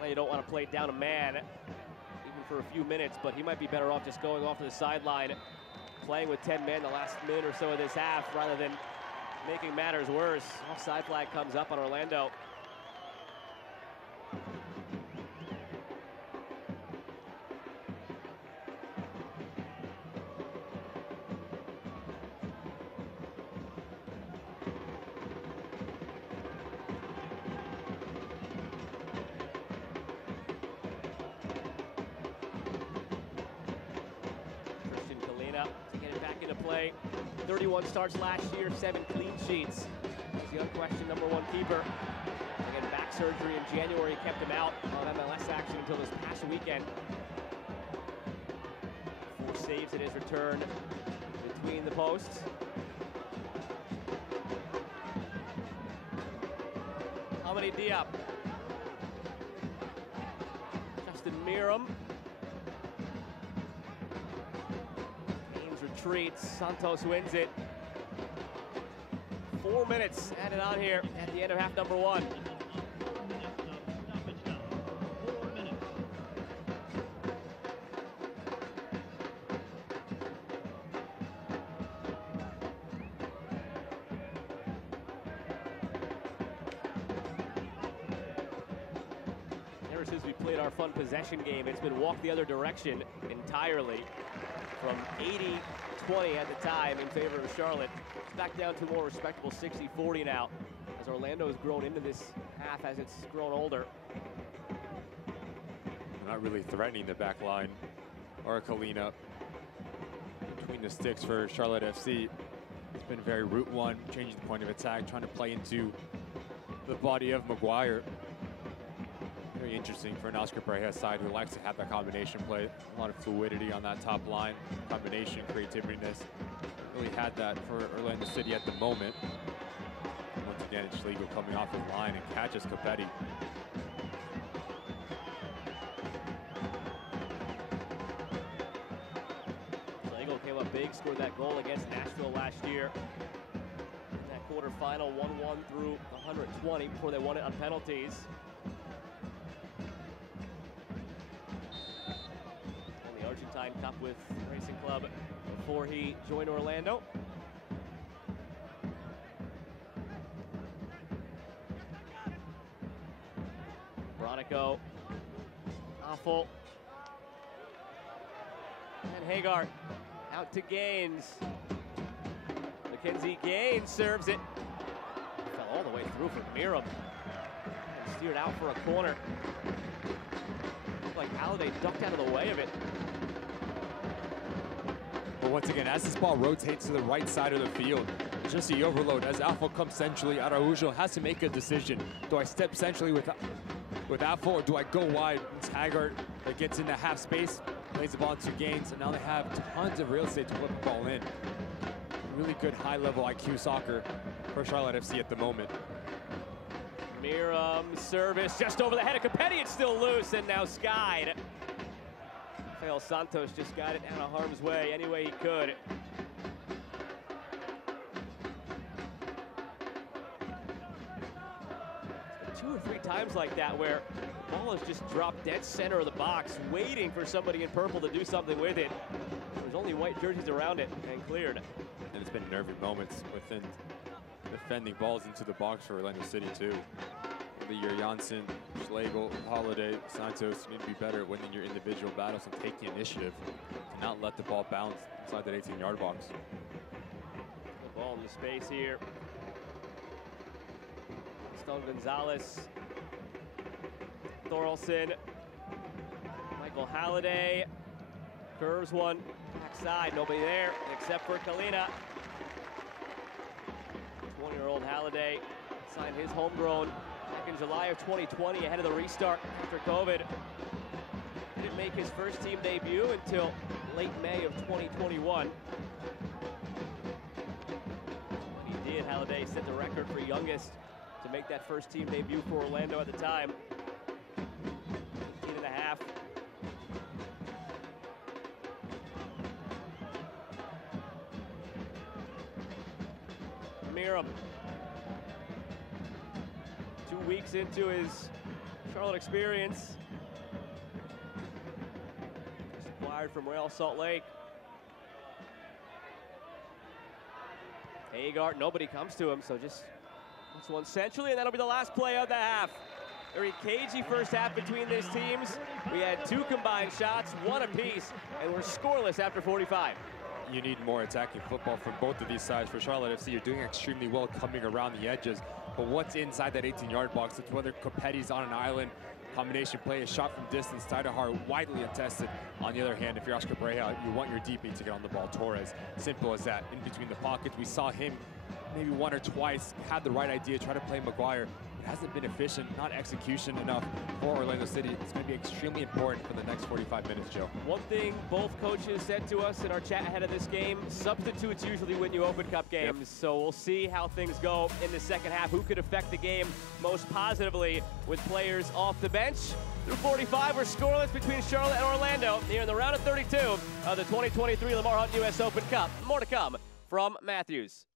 Well, you don't want to play down a man for a few minutes, but he might be better off just going off to the sideline, playing with 10 men the last minute or so of this half, rather than making matters worse. Offside flag comes up on Orlando. Play. 31 starts last year, 7 clean sheets. He's the unquestioned #1 keeper. Again, back surgery in January kept him out of MLS action until this past weekend. 4 saves at his return between the posts. Hamadi Diop. Justin Miram. Ames retreats. Santos wins it. 4 minutes added on here at the end of half number one. Ever since we played our fun possession game, it's been walk the other direction entirely. From 80-20 at the time in favor of Charlotte. It's back down to a more respectable 60-40 now, as Orlando has grown into this half as it's grown older. Not really threatening the back line or Kalina. Between the sticks for Charlotte FC. It's been very route one, changing the point of attack, trying to play into the body of Maguire. Very interesting for an Oscar Pareja side who likes to have that combination play. A lot of fluidity on that top line, combination, creativeness. Really had that for Orlando City at the moment. Once again, it's Schlegel coming off the line and catches Capetti. Schlegel came up big, scored that goal against Nashville last year. In that quarterfinal, 1-1 through 120 before they won it on penalties. Argentine Cup with Racing Club before he joined Orlando. Bronico, Awful, and Hagar out to Gaines. Mackenzie Gaines serves it. Fell all the way through for Miram and steered out for a corner. Looked like Halliday ducked out of the way of it. But once again, as this ball rotates to the right side of the field, just the overload as Alpha comes centrally. Araujo has to make a decision. Do I step centrally with Alpha, or do I go wide? It's Haggard that gets into half space, plays the ball into Gaines, and now they have tons of real estate to flip the ball in. Really good high-level IQ soccer for Charlotte FC at the moment. Miram service just over the head of Capetti. It's still loose and now skied. Rafael Santos just got it out of harm's way any way he could. It's been 2 or 3 times like that where the ball has just dropped dead center of the box, waiting for somebody in purple to do something with it. There's only white jerseys around it and cleared. And it's been nervy moments within defending balls into the box for Orlando City too. The year Janssen, Schlegel, Holiday, Santos need to be better at winning your individual battles and take the initiative to not let the ball bounce inside that 18-yard box. The ball in the space here. Stone Gonzalez, Thorelson, Michael Halliday, curves one, backside, nobody there except for Kalina. 20-year-old Halliday signed his homegrown back in July of 2020 ahead of the restart after COVID. Didn't make his first team debut until late May of 2021. When he did, Halliday set the record for youngest to make that first team debut for Orlando at the time. 18 and a half. Miram. 2 weeks into his Charlotte experience. Just acquired from Real Salt Lake. Hagar, nobody comes to him, so just this one centrally, and that'll be the last play of the half. Very cagey first half between these teams. We had 2 combined shots, 1 apiece, and we're scoreless after 45. You need more attacking football from both of these sides. For Charlotte FC, you're doing extremely well coming around the edges, but what's inside that 18-yard box? It's whether Capetti's on an island, combination play, a shot from distance, Tidehar widely untested. On the other hand, if you're Oscar Pareja, you want your DP to get on the ball. Torres, simple as that. In between the pockets, we saw him maybe 1 or twice, had the right idea, try to play Maguire, It hasn't been efficient, not execution enough for Orlando City. It's going to be extremely important for the next 45 minutes, Joe. One thing both coaches said to us in our chat ahead of this game, substitutes usually win you Open Cup games. Yep. So we'll see how things go in the second half. Who could affect the game most positively with players off the bench? Through 45, we're scoreless between Charlotte and Orlando here in the round of 32 of the 2023 Lamar Hunt US Open Cup. More to come from Matthews.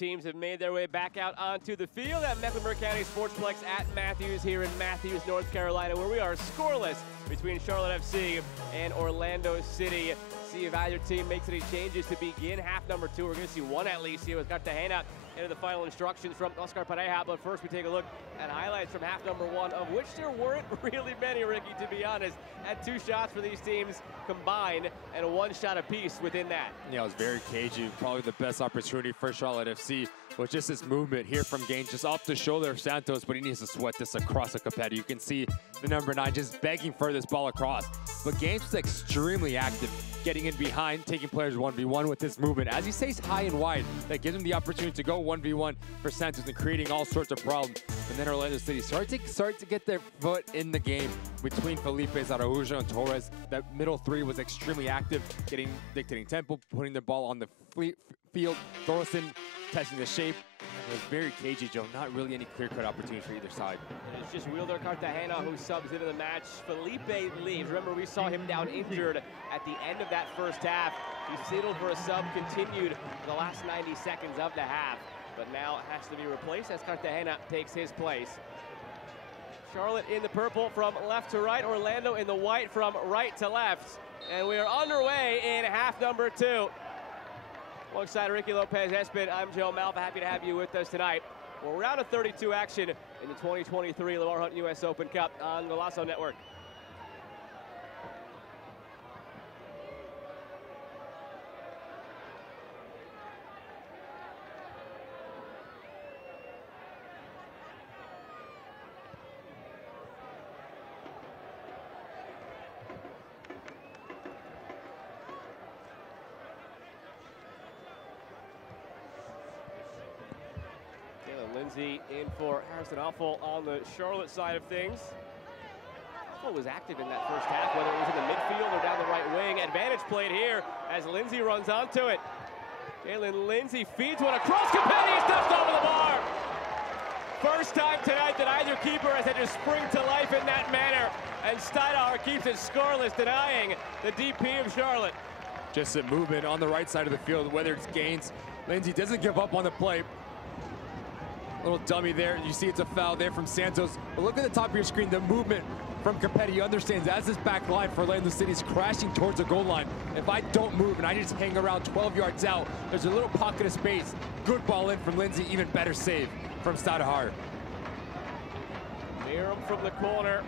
teams have made their way back out onto the field at Mecklenburg County Sportsplex at Matthews here in Matthews, North Carolina, where we are scoreless between Charlotte FC and Orlando City. See if either team makes any changes to begin half number 2. We're going to see one at least here with Cartagena into the final instructions from Oscar Pareja. But first we take a look at highlights from half number 1, of which there weren't really many, Ricky, to be honest. Had 2 shots for these teams combined and 1 shot apiece within that. Yeah, it was very cagey. Probably the best opportunity for Charlotte FC was just this movement here from Gaines, just off the shoulder of Santos, but he needs to sweat this across the competitor. You can see the number 9 just begging for this ball across. But Gaines was extremely active, getting in behind, taking players 1v1 with this movement. As he stays high and wide, that gives him the opportunity to go 1v1 for Santos and creating all sorts of problems. And then Orlando City start to get their foot in the game between Felipe, Araujo, and Torres. That middle 3 was extremely active, dictating tempo, putting the ball on the field. Thorson testing the shape. It was very cagey, Joe. Not really any clear-cut opportunity for either side. And it's just Wilder Cartagena who subs into the match. Felipe leaves. Remember, we saw him down injured at the end of that first half. He signaled for a sub, continued the last 90 seconds of the half, but now it has to be replaced as Cartagena takes his place. Charlotte in the purple from left to right. Orlando in the white from right to left. And we are underway in half number 2. Alongside Ricky Lopez-Espin, I'm Joe Malva. Happy to have you with us tonight. Well, round of 32 action in the 2023 Lamar Hunt US Open Cup on the Lasso Network. Lindsay in for Harrison Offal on the Charlotte side of things. Offal was active in that first half, whether it was in the midfield or down the right wing. Advantage played here as Lindsay runs onto it. Jalen Lindsay feeds one across. Capetti steps over the bar. First time tonight that either keeper has had to spring to life in that manner. And Steinauer keeps it scoreless, denying the DP of Charlotte. Just a movement on the right side of the field, whether it's Gaines. Lindsay doesn't give up on the play. Little dummy there. You see it's a foul there from Santos. But look at the top of your screen, the movement from Capetti. He understands as this back line for Orlando City is crashing towards the goal line. If I don't move and I just hang around 12 yards out, there's a little pocket of space. Good ball in from Lindsay, even better save from Stadahar. Miram from the corner.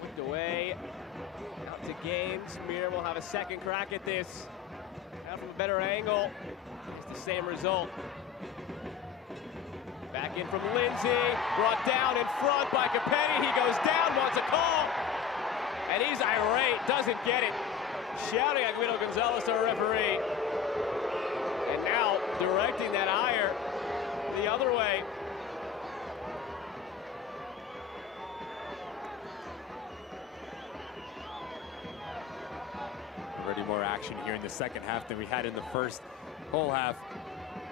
Flicked away. Out to Gaines. Miram will have a second crack at this. Now from a better angle. It's the same result. Back in from Lindsay, brought down in front by Capetti. He goes down, wants a call, and he's irate, doesn't get it. Shouting at Guido Gonzalez, our referee. And now directing that ire the other way. Already more action here in the second half than we had in the first whole half.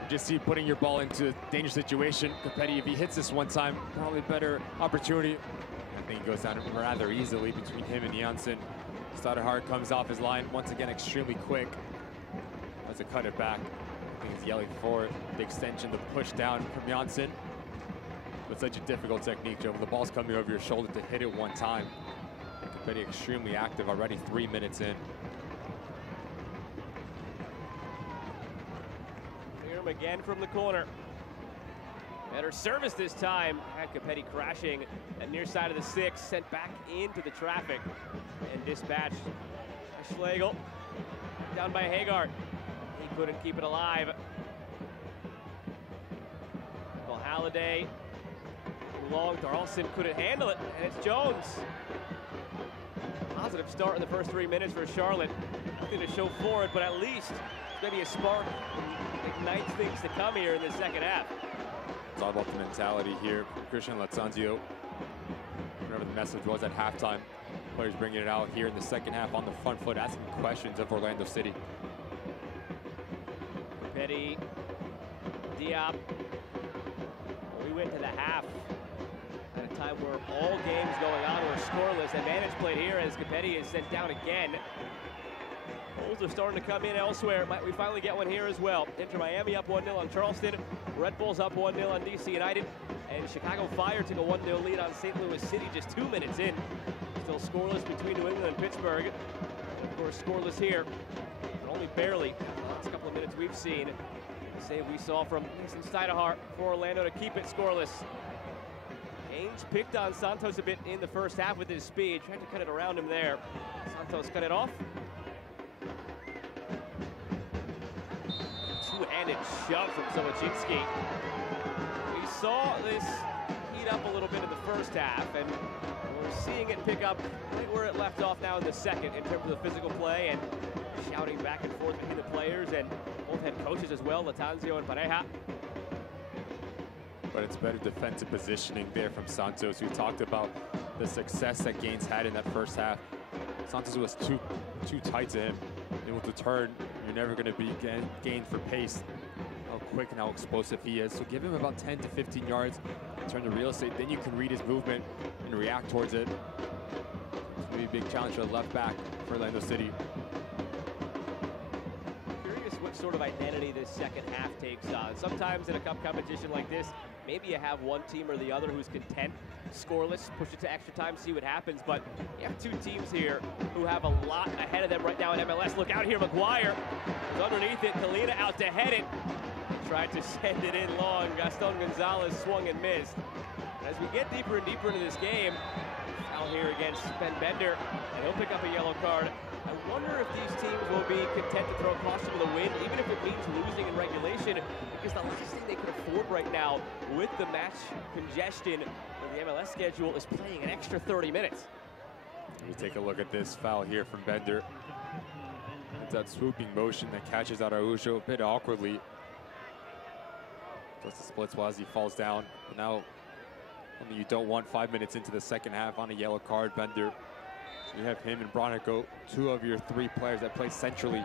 Just see putting your ball into a dangerous situation. Capetti, if he hits this one time, probably better opportunity. I think he goes down rather easily between him and Janssen. Stadahar comes off his line, once again extremely quick. Has to cut it back. I think he's yelling for it. The extension, the push down from Janssen. But such a difficult technique, Joe. When the ball's coming over your shoulder to hit it one time. Capetti extremely active already, 3 minutes in. Again from the corner. Better service this time. Had Capetti crashing at near side of the 6, sent back into the traffic and dispatched. Schlegel down by Hagar. He couldn't keep it alive. Well, Halliday long. Darlson couldn't handle it, and it's Jones. Positive start in the first 3 minutes for Charlotte. Nothing to show for it, but at least maybe a spark ignites things to come here in the second half. It's all about the mentality here. Christian Latsanzio, whatever the message was at halftime, players bringing it out here in the second half on the front foot, asking questions of Orlando City. Capetti, Diop. We went to the half at a time where all games going on were scoreless. Advantage played here as Capetti is sent down again. Holds are starting to come in elsewhere. Might we finally get one here as well? Inter Miami up 1-0 on Charleston. Red Bulls up 1-0 on DC United. And Chicago Fire took a 1-0 lead on St. Louis City just 2 minutes in. Still scoreless between New England and Pittsburgh. And of course, scoreless here, but only barely. The last couple of minutes we've seen. The save we saw from Mason Steinhardt for Orlando to keep it scoreless. Ainge picked on Santos a bit in the first half with his speed. Tried to cut it around him there. Santos cut it off. Two-handed shove from Zolochinski. We saw this heat up a little bit in the first half, and we're seeing it pick up right where it left off now in the second in terms of the physical play and shouting back and forth between the players and both head coaches as well, Latanzio and Pareja. But it's better defensive positioning there from Santos, who talked about the success that Gaines had in that first half. Santos was too tight to him. And with the turn, you're never going to be gained for pace. How quick and how explosive he is. So give him about 10 to 15 yards, turn the real estate, then you can read his movement and react towards it. It's going to be a big challenge for the left back for Orlando City. Curious what sort of identity this second half takes on. Sometimes in a cup competition like this, maybe you have one team or the other who's content, scoreless, push it to extra time, see what happens. But you have two teams here who have a lot ahead of them right now in MLS. Look out here, McGuire is underneath it. Kalina out to head it. Tried to send it in long. Gaston Gonzalez swung and missed. As we get deeper and deeper into this game, foul here against Ben Bender, and he'll pick up a yellow card. I wonder if these teams will be content to throw caution to the wind, even if it means losing in regulation, because the last thing they can afford right now with the match congestion of the MLS schedule is playing an extra 30 minutes. Let me take a look at this foul here from Bender. It's that swooping motion that catches Araujo a bit awkwardly. Does the splits while as he falls down. But now, something you don't want 5 minutes into the second half on a yellow card, Bender. You have him and Bronico, two of your three players that play centrally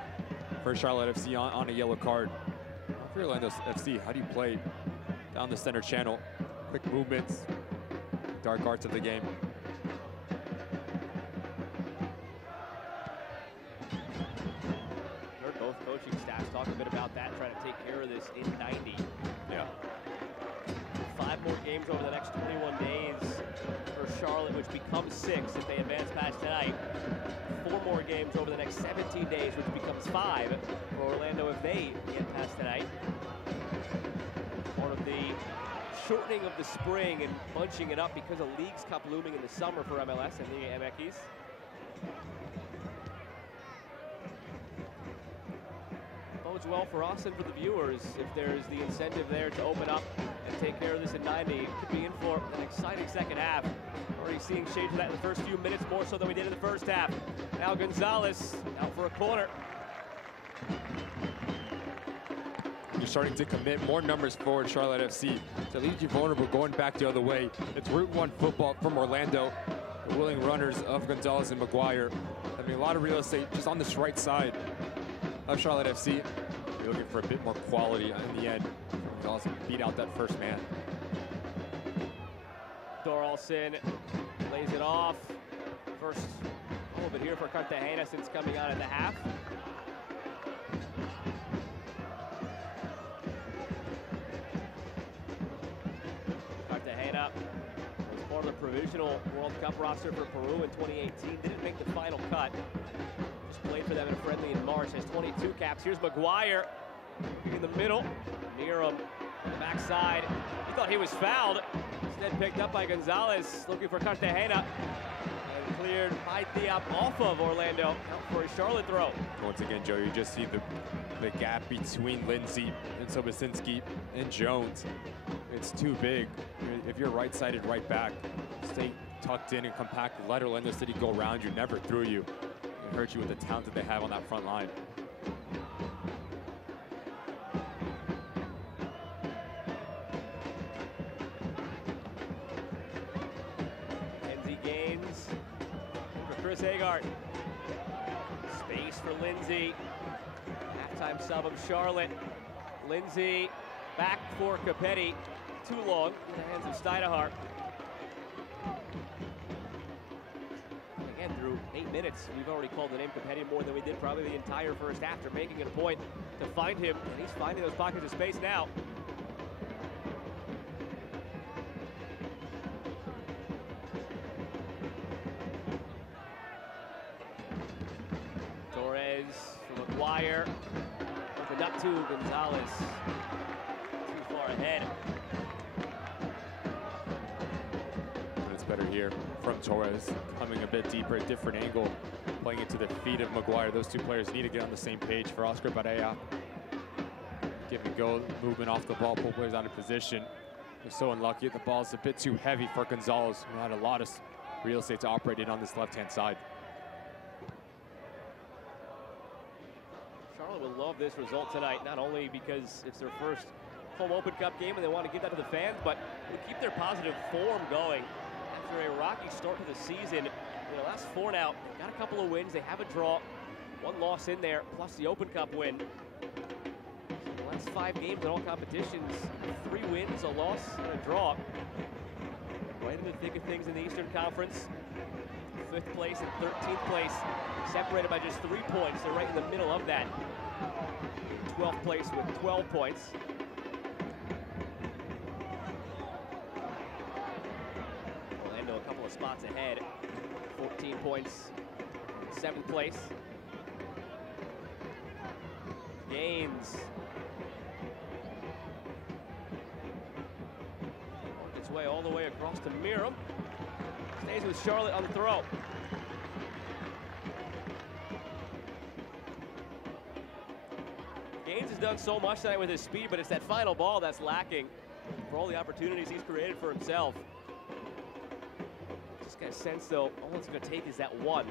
for Charlotte FC on a yellow card. For Orlando FC, how do you play down the center channel? Quick movements, dark arts of the game. Heard both coaching staffs talk a bit about that, trying to take care of this in 90. Yeah. 5 more games over the next 21 days for Charlotte, which becomes 6 if they advance past tonight. 4 more games over the next 17 days, which becomes 5 for Orlando if they get past tonight. Part of the shortening of the spring and bunching it up because of Leagues Cup looming in the summer for MLS and the MX. Bodes well for us and for the viewers if there's the incentive there to open up and take care of this in 90. It could be in for an exciting second half. Already seeing shades of that in the first few minutes, more so than we did in the first half. Now Gonzalez out for a corner. You're starting to commit more numbers forward, Charlotte FC. So leaves you vulnerable going back the other way. It's Route 1 football from Orlando. The willing runners of Gonzalez and McGuire having a lot of real estate just on this right side of Charlotte FC. You're looking for a bit more quality in the end. Gonzalez beat out that first man. Doralson lays it off. First little bit here for Cartagena since coming out in the half. Cartagena was part of the provisional World Cup roster for Peru in 2018. Didn't make the final cut. Just played for them in a friendly in March. Has 22 caps. Here's McGuire in the middle. Near him, backside. He thought he was fouled. Instead picked up by Gonzalez, looking for Cartagena. And cleared by Diop off of Orlando. Out for a Charlotte throw. Once again, Joe, you just see the gap between Lindsay and Sobocinski and Jones. It's too big. If you're right-sided right back, stay tucked in and compact. Let Orlando City go around you, never through you. It hurts you with the talent that they have on that front line. Chris Agard. Space for Lindsay. Halftime sub of Charlotte. Lindsay back for Capetti. Too long in the hands of Steinhardt. Again, through 8 minutes, we've already called the name Capetti more than we did probably the entire first after, making it a point to find him, and he's finding those pockets of space now. Torres from McGuire, opened up to Gonzalez, too far ahead. Better here from Torres, coming a bit deeper, a different angle, playing it to the feet of McGuire. Those two players need to get on the same page for Oscar Barea. Give and go, movement off the ball, pull players out of position. They're so unlucky. The ball's a bit too heavy for Gonzalez, who had a lot of real estate to operate in on this left-hand side. Charlotte will love this result tonight, not only because it's their first home Open Cup game and they want to give that to the fans, but to keep their positive form going. After a rocky start to the season, the last 4 now, they've got a couple of wins. They have a draw, 1 loss in there, plus the Open Cup win. So the last 5 games in all competitions, 3 wins, a loss, and a draw. Right in the thick of things in the Eastern Conference. 5th place and 13th place, separated by just 3 points. They're right in the middle of that. 12th place with 12 points. Spots ahead, 14 points, 7th place. Gaines worked its way all the way across to Miram. Stays with Charlotte on the throw. Gaines has done so much tonight with his speed, but it's that final ball that's lacking for all the opportunities he's created for himself. Got a sense, though, all it's going to take is that one.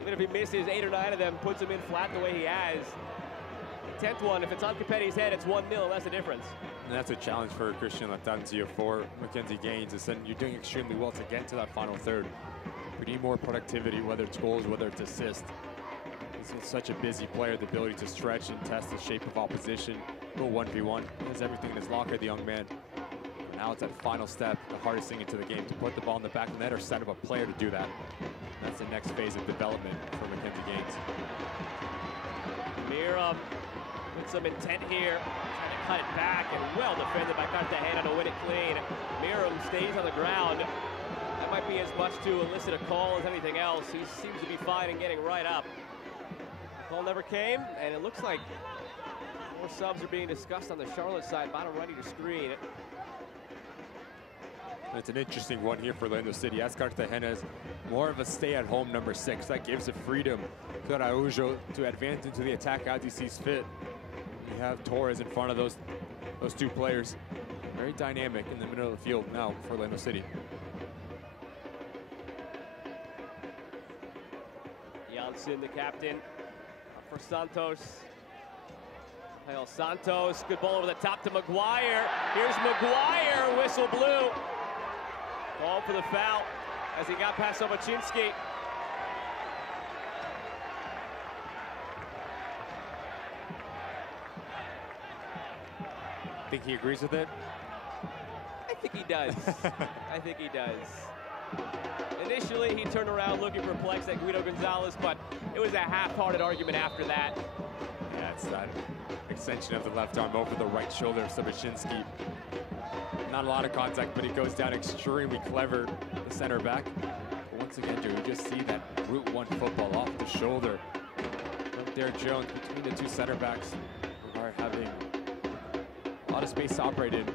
Even if he misses 8 or 9 of them, puts him in flat the way he has. 10th one, if it's on Capetti's head, it's 1-0, and that's the difference. And that's a challenge for Christian Latanzio for Mackenzie Gaines. Is that you're doing extremely well to get to that final third. We need more productivity, whether it's goals, whether it's assists. He's such a busy player, the ability to stretch and test the shape of opposition. Go 1v1. He has everything in his locker, the young man. Now it's that final step, the hardest thing into the game, to put the ball in the back of the net or set up a player to do that. That's the next phase of development for Mackenzie Gaines. Miram with some intent here, trying to cut it back, and well defended by Cartagena to win it clean. Miram stays on the ground. That might be as much to elicit a call as anything else. He seems to be fine and getting right up. Call never came, and it looks like more subs are being discussed on the Charlotte side. Bottom right of your screen. It's an interesting one here for Orlando City. As Cartagena is more of a stay-at-home number 6. That gives the freedom to Araujo to advance into the attack as he sees fit. You have Torres in front of those 2 players. Very dynamic in the middle of the field now for Orlando City. Janssen, the captain, up for Santos. Kyle Santos, good ball over the top to McGuire. Here's McGuire, whistle blew. Call for the foul as he got past Obachinski. Think he agrees with it? I think he does. I think he does. Initially, he turned around looking perplexed at Guido Gonzalez, but it was a half-hearted argument after that. Yeah, it's that extension of the left arm over the right shoulder of Sobachinski. Not a lot of contact, but he goes down extremely clever, the center back. But once again, Joe, you just see that Route 1 football off the shoulder from Derek Jones between the 2 center backs, who are having a lot of space to operate in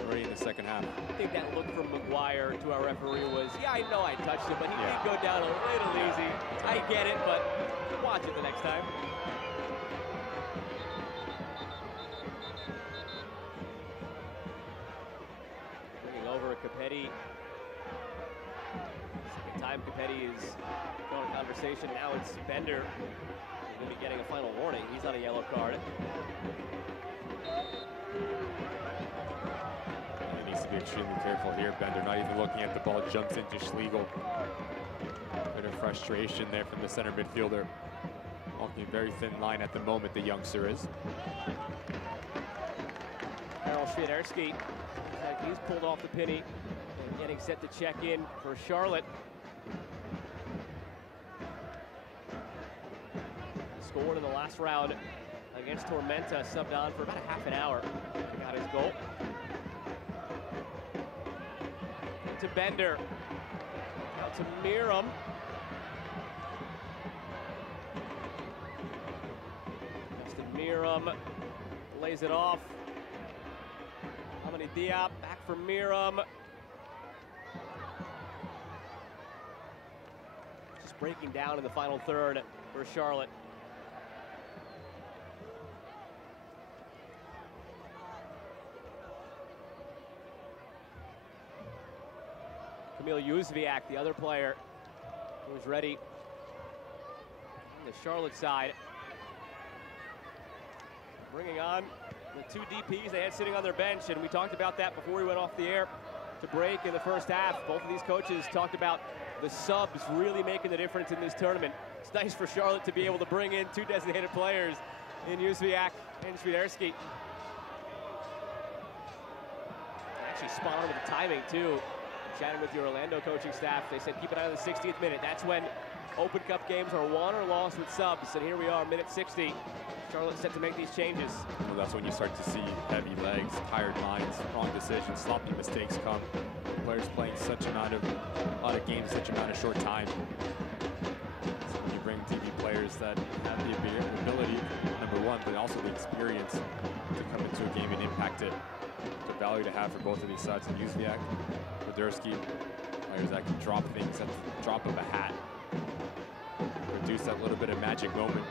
already in the second half. I think that look from McGuire to our referee was, yeah, I know I touched it, but he did go down a little easy. I get it, but watch it the next time. Capetti. Second time Capetti is going to conversation. Now it's Bender. He's going to be getting a final warning. He's on a yellow card. He needs to be extremely careful here. Bender not even looking at the ball, jumps into Schlegel. Bit of frustration there from the center midfielder. Walking a very thin line at the moment, the youngster is. Karol Świderski. He's pulled off the penny and getting set to check in for Charlotte. scored in the last round against Tormenta, subbed on for about a half an hour. He got his goal. To Bender. Out to Miram. Justin Miram lays it off. Hamani Diop back for Miram. Just breaking down in the final third for Charlotte. Kamil Jóźwiak, the other player who was ready on the Charlotte side. Bringing on the two DPs they had sitting on their bench, and we talked about that before we went off the air to break in the first half. Both of these coaches talked about the subs really making the difference in this tournament. It's nice for Charlotte to be able to bring in two designated players in Jóźwiak and Świderski. Actually spot on with the timing too. Chatting with the Orlando coaching staff, they said keep an eye on the 60th minute. That's when Open Cup games are won or lost with subs, and here we are, minute 60. Charlotte set to make these changes. Well, that's when you start to see heavy legs, tired minds, wrong decisions, sloppy mistakes come. Players playing a lot of games, such amount of short time. So when you bring TV players that have the ability, number one, but also the experience to come into a game and impact it. It's a value to have for both of these sides. And Jóźwiak, Świderski, players that can drop things at the drop of a hat. Produce that little bit of magic moment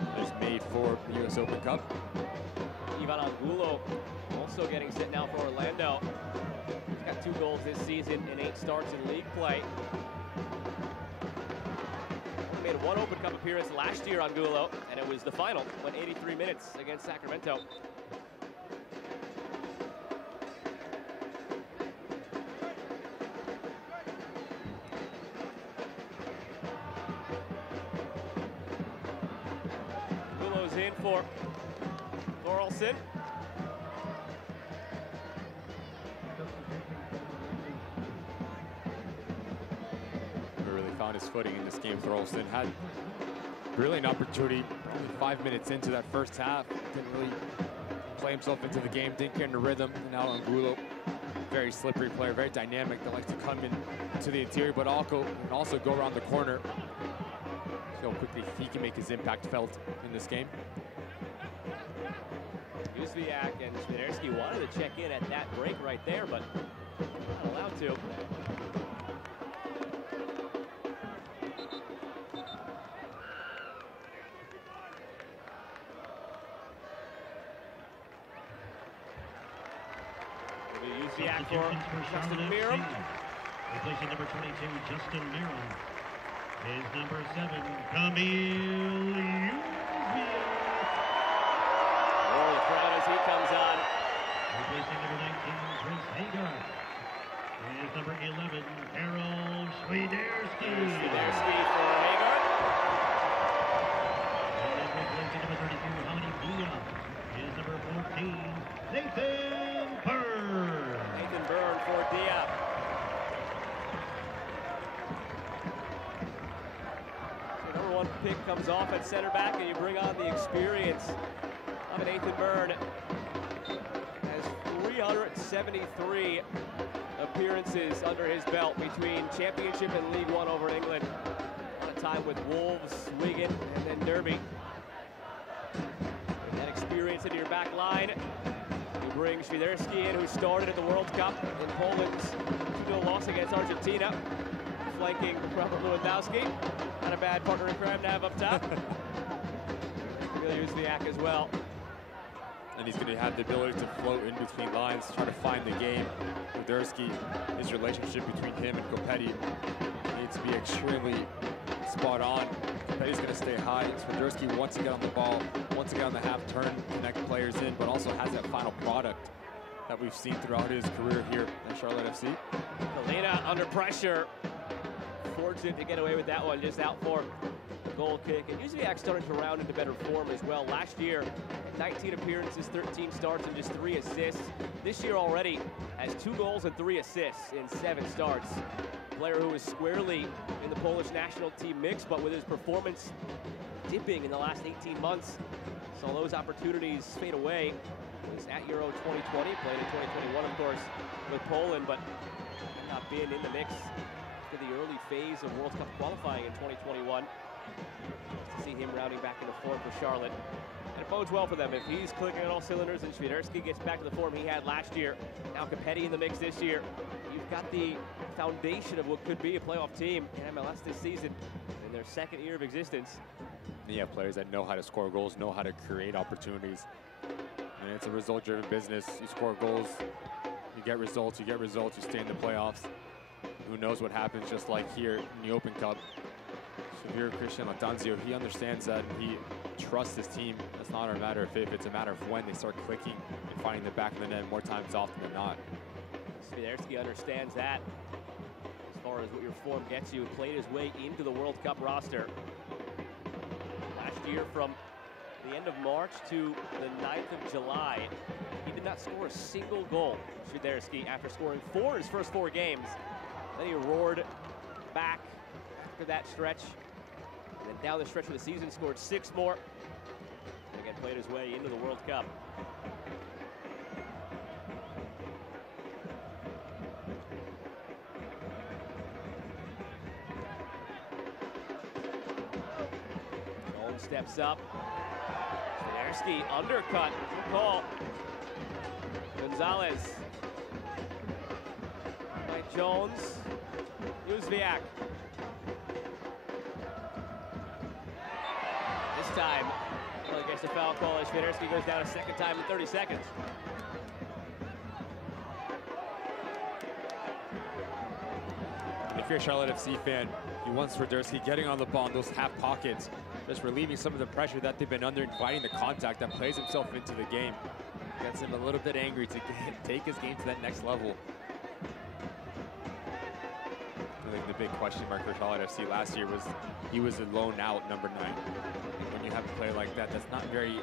that is made for the US Open Cup. Ivan Angulo also getting set now for Orlando. He's got 2 goals this season and 8 starts in league play. He made 1 Open Cup appearance last year, Angulo, and it was the final, went 83 minutes against Sacramento. In for Thorolfsson. Really found his footing in this game. Thorolfsson had really an opportunity only 5 minutes into that first half. Didn't really play himself into the game, didn't get into rhythm. And now Angulo, very slippery player, very dynamic, that likes to come in to the interior, but also go around the corner. So quickly he can make his impact felt in this game. Jóźwiak and Świderski wanted to check in at that break right there, but not allowed to. Jóźwiak for Justin Miram. Replacing number 22, Justin Miram, is number 7, Kamil Jóźwiak. Oh, the crowd as he comes on. Replacing number 19, Chris Hagar, is number 11, Harold Świderski. Świderski for Hagar. And replacing number 32, Hamani Diop, is number 14, Nathan Byrne. Nathan Byrne for Diop. So number 1 pick comes off at center back, and you bring on the experience of Nathan Byrne. Has 373 appearances under his belt between Championship and League One over in England. A lot of time with Wolves, Wigan, and then Derby. With that experience into your back line, you bring Świderski in, who started at the World Cup in Poland's 2-0 loss against Argentina, flanking Robert Lewandowski. Not a bad partner in crime to have up top. Kamil Jóźwiak as well. And he's going to have the ability to float in between lines, try to find the game. Świderski, his relationship between him and Kopetti needs to be extremely spot on. Kopetti's going to stay high. Świderski wants to get on the ball, wants to get on the half turn, connect players in, but also has that final product that we've seen throughout his career here at Charlotte FC. Kalina under pressure. Fortunate to get away with that one, just out for the goal kick. And Jóźwiak starting to round into better form as well. Last year, 19 appearances, 13 starts, and just 3 assists. This year already has 2 goals and 3 assists in 7 starts. Player who is squarely in the Polish national team mix, but with his performance dipping in the last 18 months. Saw those opportunities fade away. He was at Euro 2020, played in 2021, of course, with Poland, but had not been in the mix for the early phase of World Cup qualifying in 2021. Nice to see him rounding back into form for Charlotte. And it bodes well for them if he's clicking on all cylinders and Świderski gets back to the form he had last year. Now Capelli in the mix this year. You've got the foundation of what could be a playoff team in MLS this season in their second year of existence. You have players that know how to score goals, know how to create opportunities. And it's a result-driven business. You score goals, you get results, you stay in the playoffs. Who knows what happens, just like here in the Open Cup. Xavier Christian Latanzio, he understands that, and he trusts his team. It's not a matter of if, it's a matter of when they start clicking and finding the back of the net more times often than not. Świderski understands that as far as what your form gets you. Played his way into the World Cup roster. Last year, from the end of March to the 9th of July, he did not score a single goal, Świderski, after scoring 4 in his first 4 games. Then he roared back after that stretch. And then down the stretch of the season, scored 6 more. And again, played his way into the World Cup. Nolan steps up. Świderski undercut. Good call. Gonzalez. By Jones. Jóźwiak. This time, against the foul call, as Świderski goes down a second time in 30 seconds. If you're a Charlotte FC fan, you want Świderski getting on the ball in those half pockets, just relieving some of the pressure that they've been under, inviting the contact that plays himself into the game. Gets him a little bit angry to take his game to that next level. I think the big question mark for Charlotte FC last year was he was a lone out number 9. When you have a player like that, that's not very,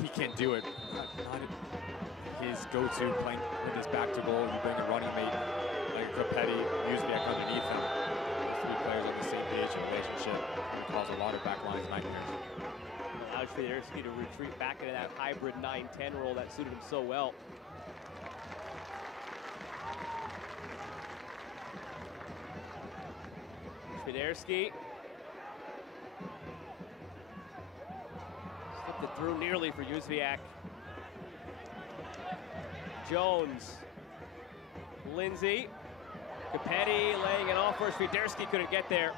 he can't do it. Not his go-to, playing with his back to goal. You bring a running mate like Capelli, Jóźwiak underneath him. Those 3 players on the same page in relationship can cause a lot of backlines nightmares. Allows Świderski to retreat back into that hybrid 9-10 role that suited him so well. Świderski slipped it through nearly for Jóźwiak. Jones, Lindsay, Capelli laying it off for Świderski, couldn't get there.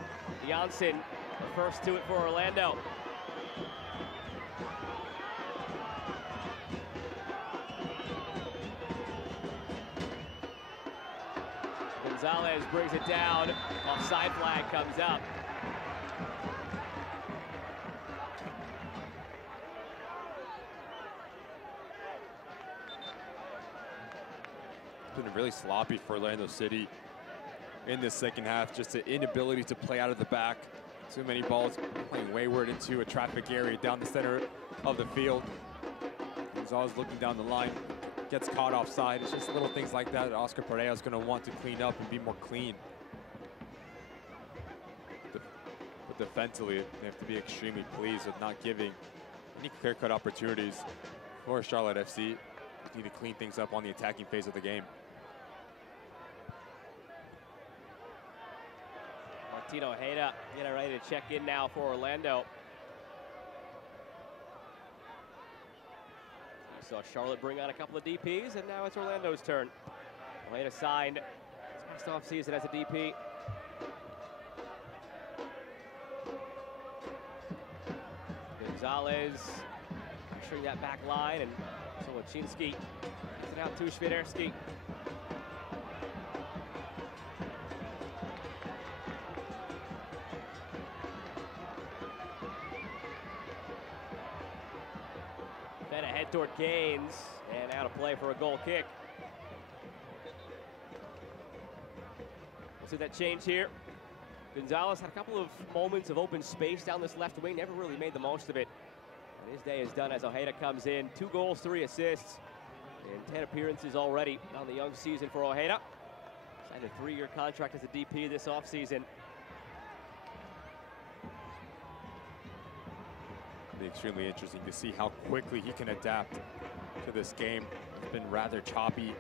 Janssen, the first to it for Orlando. Gonzalez brings it down. Offside flag comes up. It's been really sloppy for Orlando City in this second half. Just the inability to play out of the back. Too many balls playing wayward into a traffic area down the center of the field. Gonzalez looking down the line. Gets caught offside. It's just little things like that Oscar Pereira is going to want to clean up and be more clean. But defensively, they have to be extremely pleased with not giving any clear-cut opportunities for Charlotte FC. They need to clean things up on the attacking phase of the game. Martin Ojeda getting ready to check in now for Orlando. So Charlotte bring on a couple of DPs, and now it's Orlando's turn. Ojeda signed his first offseason as a DP. Gonzalez pressuring that back line, and Solochinski gets it out to Świderski. Then ahead toward Gaines, and out of play for a goal kick. We'll see that change here. Gonzalez had a couple of moments of open space down this left wing, never really made the most of it. And his day is done as Ojeda comes in. 2 goals, 3 assists, and 10 appearances already on the young season for Ojeda. Signed a 3-year contract as a DP this offseason. be extremely interesting to see how quickly he can adapt to this game. It's been rather choppy,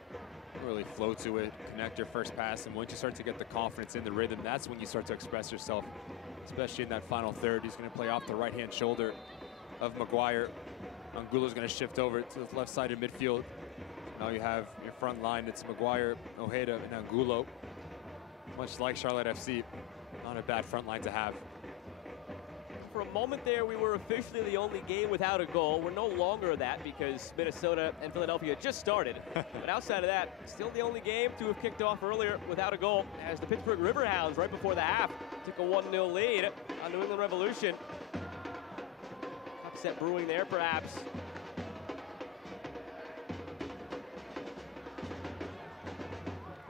really flow to it, connect your first pass, and once you start to get the confidence in the rhythm, that's when you start to express yourself, especially in that final third. He's going to play off the right-hand shoulder of Maguire. Angulo's going to shift over to the left side of midfield. Now you have your front line. It's Maguire, Ojeda, and Angulo. Much like Charlotte FC, not a bad front line to have. For a moment there, we were officially the only game without a goal. We're no longer that because Minnesota and Philadelphia just started. But outside of that, still the only game to have kicked off earlier without a goal, as the Pittsburgh Riverhounds, right before the half, took a 1-0 lead on New England Revolution. Upset brewing there, perhaps.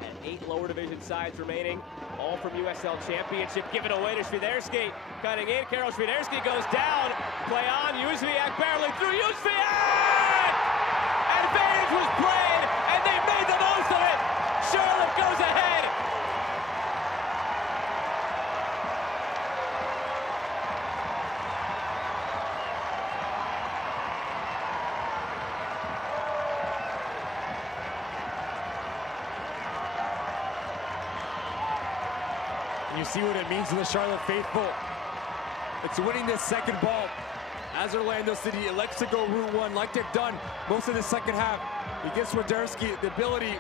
And 8 lower division sides remaining, all from USL Championship. Given away to Świderski, cutting in. Karol Świderski goes down. Play on. Jóźwiak barely through. Jóźwiak! Advantage was played, and they made the most of it. Charlotte goes ahead. You see what it means to the Charlotte faithful. It's winning this second ball as Orlando City elects to go route one like they've done most of the second half. He gives Świderski the ability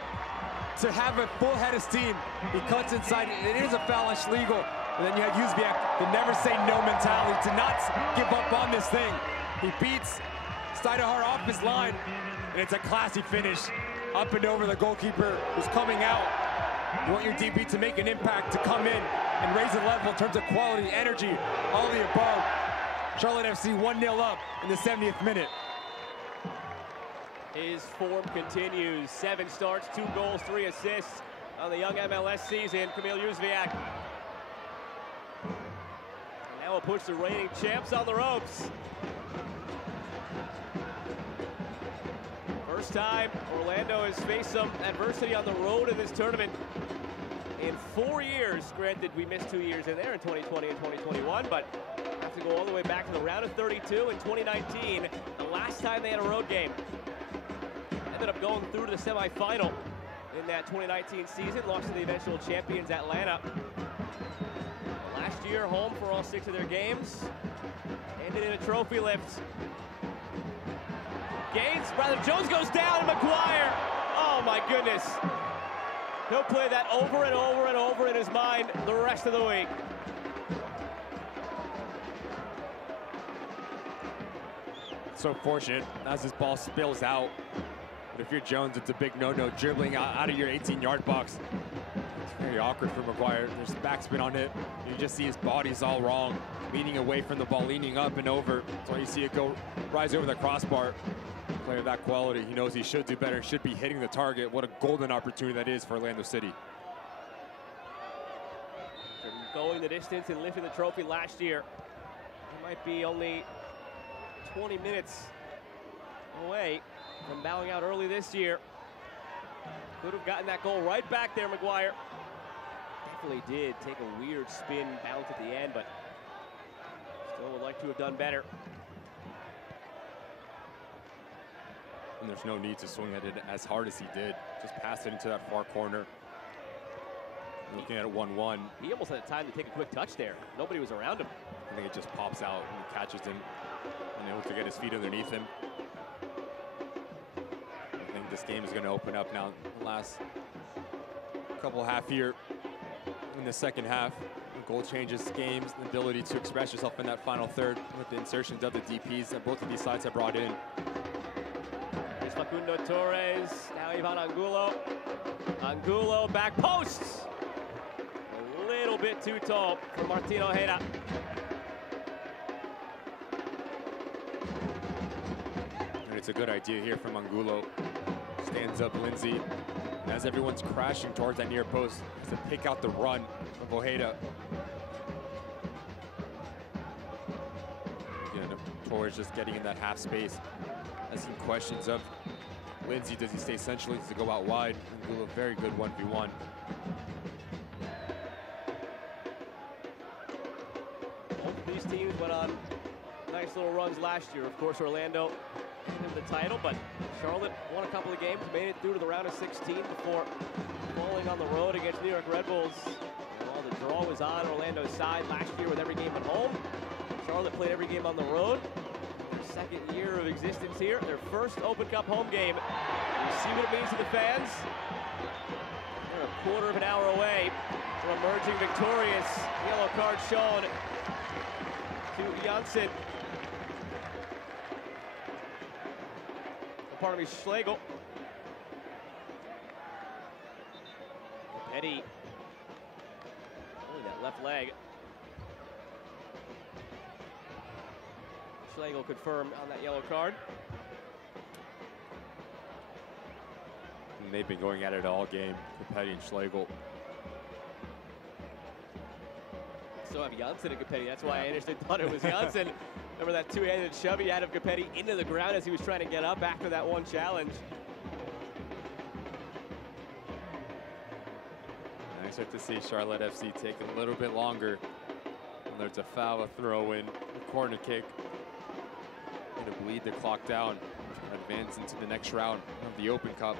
to have a full head of steam. He cuts inside. It is a foul on Schlegel. And then you have Jóźwiak, the never say no mentality, to not give up on this thing. He beats Steinhart off his line, and it's a classy finish. Up and over the goalkeeper who's coming out. You want your DB to make an impact, to come in and raise the level in terms of quality, energy, all the above. Charlotte FC 1-0 up in the 70th minute. His form continues. 7 starts, 2 goals, 3 assists on the young MLS season. Kamil Jóźwiak. And now we'll push the reigning champs on the ropes. First time Orlando has faced some adversity on the road in this tournament in 4 years. Granted, we missed 2 years in there in 2020 and 2021, but have to go all the way back to the round of 32 in 2019, the last time they had a road game. Ended up going through to the semifinal in that 2019 season, lost to the eventual champions Atlanta. Last year, home for all 6 of their games, ended in a trophy lift. Jones goes down, and Maguire, oh my goodness. He'll play that over and over and over in his mind the rest of the week. So fortunate as this ball spills out. But if you're Jones, it's a big no-no, dribbling out of your 18-yard box. It's very awkward for Maguire. There's backspin on it. You just see his body's all wrong, leaning away from the ball, leaning up and over. That's why you see it go rise over the crossbar. Player of that quality, he knows he should do better, should be hitting the target. What a golden opportunity that is for Orlando City. Going the distance and lifting the trophy last year. He might be only 20 minutes away from bowing out early this year. Could have gotten that goal right back there, Maguire. Definitely did take a weird spin bounce at the end, but still would like to have done better. And there's no need to swing at it as hard as he did. Just pass it into that far corner. Looking at it 1-1. He almost had time to take a quick touch there. Nobody was around him. I think it just pops out and catches him, unable to get his feet underneath him. I think this game is going to open up now. The last couple half here in the second half. The goal changes games, the ability to express yourself in that final third with the insertions of the DPs that both of these sides have brought in. Here's Facundo Torres, now Ivan Angulo. Angulo back posts. A little bit too tall for Martin Ojeda. And it's a good idea here from Angulo. Stands up Lindsay. As everyone's crashing towards that near post, to pick out the run of Ojeda. Again, Torres just getting in that half space. Asking questions of Lindsay, does he stay centrally? Does he go out wide? Angulo, very good 1v1. Both these teams went on nice little runs last year. Of course, Orlando ended the title, but Charlotte won a couple of games, made it through to the round of 16 before falling on the road against New York Red Bulls. While the draw was on Orlando's side last year with every game at home, Charlotte played every game on the road. Their second year of existence here, their first Open Cup home game. You see what it means to the fans. They're a quarter of an hour away from emerging victorious. Yellow card shown to Janssen. Pardon me, Schlegel. Petty. Oh, that left leg. Schlegel confirmed on that yellow card. And they've been going at it all game, Petty and Schlegel. So have Janssen and Capetti. That's why I initially thought it was Janssen. Remember that two-handed shove he had of Capetti into the ground as he was trying to get up after that one challenge. I expect to see Charlotte FC take a little bit longer. And there's a foul, a throw-in, a corner kick. And to bleed the clock down, advance into the next round of the Open Cup.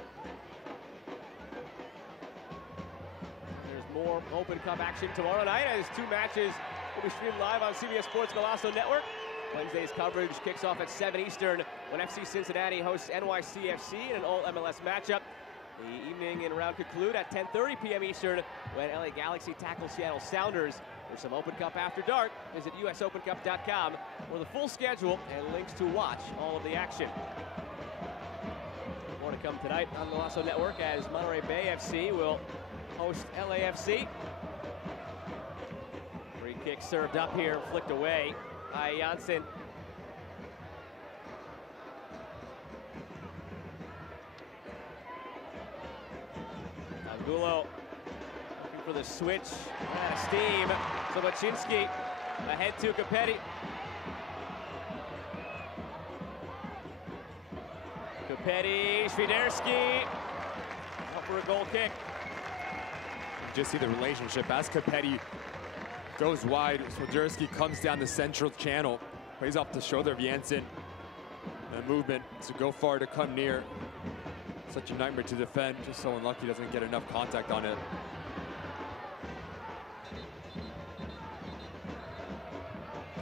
There's more Open Cup action tomorrow night as two matches will be streamed live on CBS Sports Golazo Network. Wednesday's coverage kicks off at 7 Eastern when FC Cincinnati hosts NYCFC in an all-MLS matchup. The evening and round conclude at 10:30 p.m. Eastern when LA Galaxy tackles Seattle Sounders. There's some Open Cup after dark. Visit usopencup.com for the full schedule and links to watch all of the action. More to come tonight on the Golazo Network as Monterey Bay FC will host LAFC. Free kick served up here, flicked away by Janssen. Angulo looking for the switch, out of steam. Sobocinski ahead to Capetti. Capetti, Świderski, out for a goal kick. Just see the relationship as Capetti goes wide. Świderski comes down the central channel, plays off the shoulder of Janssen. The movement to go far to come near. Such a nightmare to defend, just so unlucky doesn't get enough contact on it.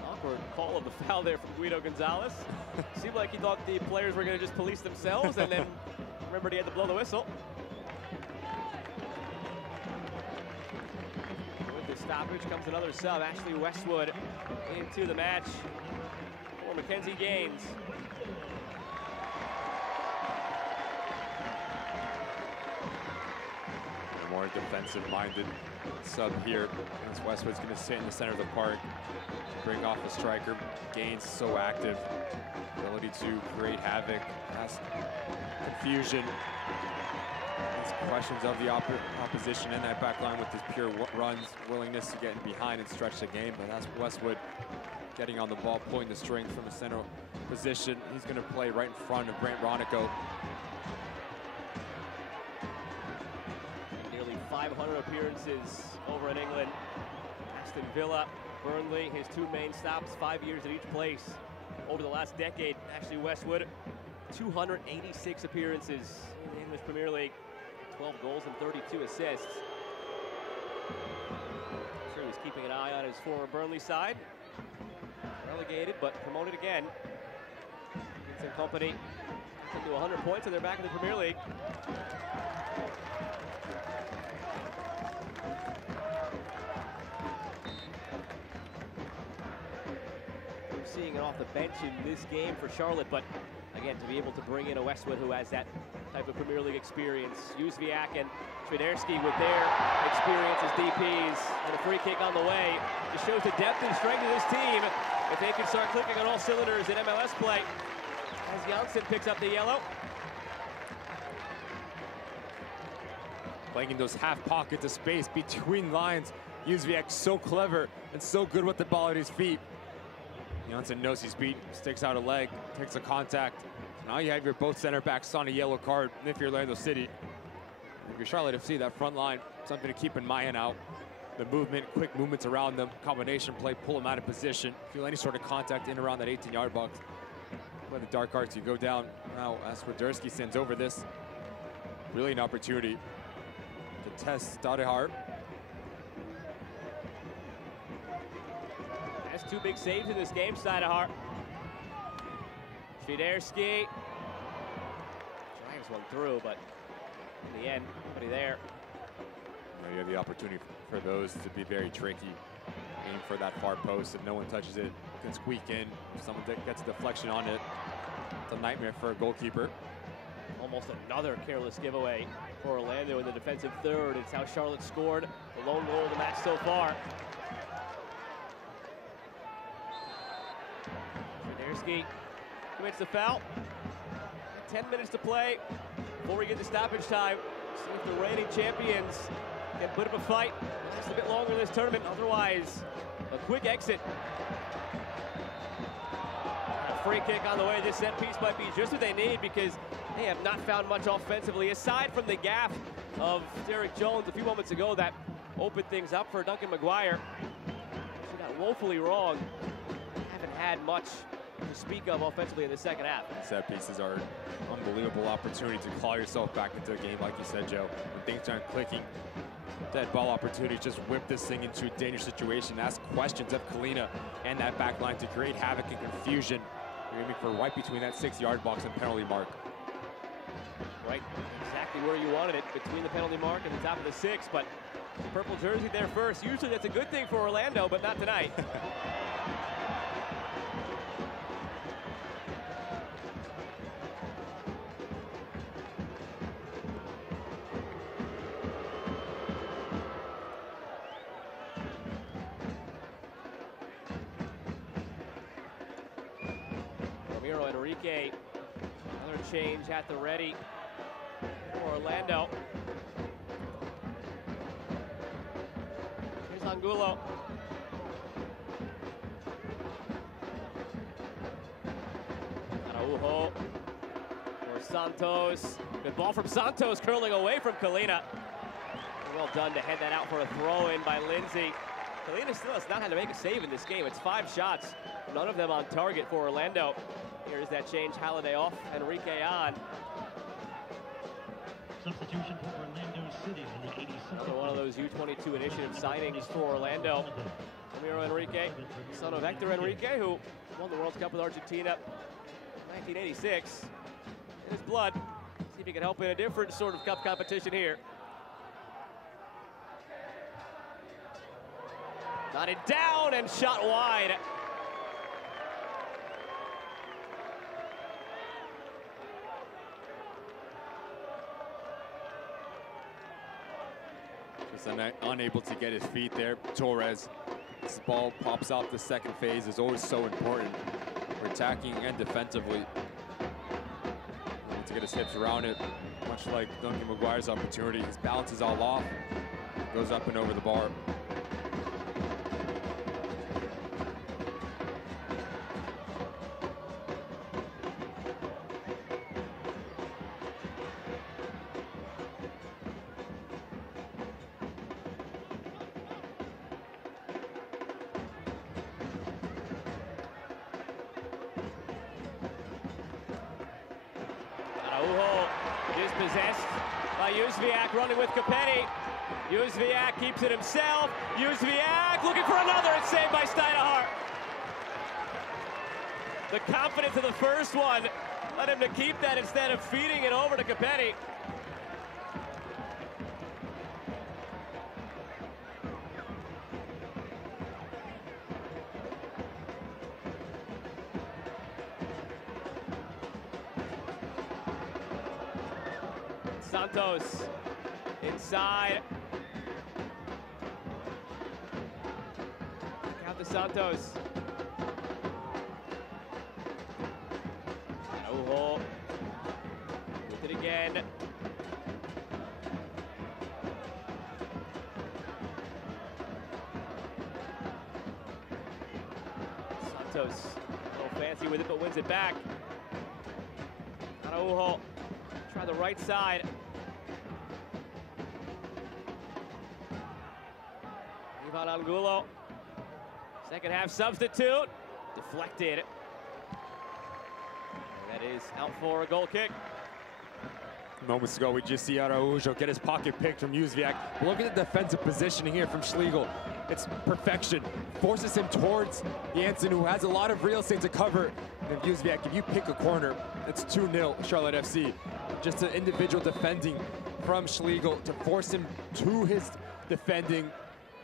Awkward call of the foul there from Guido Gonzalez. Seemed like he thought the players were going to just police themselves and then remembered he had to blow the whistle. With the stoppage comes another sub, Ashley Westwood into the match for Mackenzie Gaines. More defensive-minded sub here. As Westwood's going to sit in the center of the park, bring off the striker. Gaines so active, ability to create havoc, cast confusion. These questions of the opposition in that back line with his pure runs, willingness to get in behind and stretch the game. But that's Westwood getting on the ball, pulling the strings from the center position. He's going to play right in front of Brant Ronico. 500 appearances over in England. Aston Villa, Burnley, his two main stops, 5 years at each place. Over the last decade, Ashley Westwood, 286 appearances in the English Premier League, 12 goals and 32 assists. I'm sure he's keeping an eye on his former Burnley side. Relegated, but promoted again. Vincent Kompany into 100 points, and they're back in the Premier League. Seeing it off the bench in this game for Charlotte, but again, to be able to bring in a Westwood who has that type of Premier League experience. Jóźwiak and Świderski with their experience as DPs, and a free kick on the way. Just shows the depth and strength of this team if they can start clicking on all cylinders in MLS play. As Janssen picks up the yellow. Playing in those half pockets of space between lines. Jóźwiak so clever and so good with the ball at his feet. Janssen knows he's beat, sticks out a leg, takes a contact. So now you have your both center backs on a yellow card if you're Orlando City. If you're Charlotte FC, that front line, something to keep in mind out. the movement, quick movements around them, combination play, pull them out of position, feel any sort of contact in around that 18-yard box. Play the dark arts, you go down. Now, as Swiderski sends over this, really an opportunity to test Stadehart. Has 2 big saves in this game, Stadehart. Swiderski. Drives one through, but in the end, nobody there. You have the opportunity for those to be very tricky. Aim for that far post. If no one touches it, can squeak in. If someone gets a deflection on it, it's a nightmare for a goalkeeper. Almost another careless giveaway for Orlando in the defensive third. It's how Charlotte scored the lone goal of the match so far. Swiderski commits the foul. 10 minutes to play before we get to stoppage time. See if the reigning champions can put up a fight just a bit longer in this tournament. Otherwise, a quick exit. A free kick on the way. This set piece might be just what they need because they have not found much offensively, aside from the gaffe of Derek Jones a few moments ago that opened things up for Duncan McGuire. She got woefully wrong. Haven't had much to speak of offensively in the second half. Set pieces are an unbelievable opportunity to claw yourself back into a game, like you said, Joe. When things aren't clicking, dead ball opportunity, just whip this thing into a dangerous situation, ask questions of Kalina and that back line to create havoc and confusion. You're aiming for right between that 6-yard box and penalty mark. Right, exactly where you wanted it, between the penalty mark and the top of the 6, but the purple jersey there first. Usually that's a good thing for Orlando, but not tonight. Enrique, another change at the ready for Orlando. Here's Angulo. Araujo for Santos. Good ball from Santos, curling away from Kalina. Well done to head that out for a throw-in by Lindsay. Kalina still has not had to make a save in this game. It's 5 shots, none of them on target for Orlando. Here's that change, Halliday off, Enrique on. Substitution for Orlando City in the 86th. Another one of those U22 initiative signings for Orlando. Ramiro Enrique, son of Hector Enrique, who won the World Cup with Argentina in 1986. In his blood. See if he can help in a different sort of cup competition here. Knotted down and shot wide. Unable to get his feet there. Torres, this ball pops out the second phase is always so important for attacking and defensively. To get his hips around it, much like Duncan McGuire's opportunity. His balance is all off, goes up and over the bar. Dispossessed by Jóźwiak, running with Capetti. Jóźwiak keeps it himself. Jóźwiak looking for another, it's saved by Steinhardt. The confidence of the first one led him to keep that instead of feeding it over to Capetti. Santos inside. Count to Santos. Araujo with it again. Santos, a little fancy with it, but wins it back. Araujo, try the right side. Ivan Angulo. Second half substitute. Deflected. That is out for a goal kick. Moments ago, we just see Araujo get his pocket picked from Jóźwiak. Look at the defensive positioning here from Schlegel. It's perfection. Forces him towards Janssen, who has a lot of real estate to cover. And Jóźwiak, if you pick a corner, it's 2-0 Charlotte FC. Just an individual defending from Schlegel to force him to his defending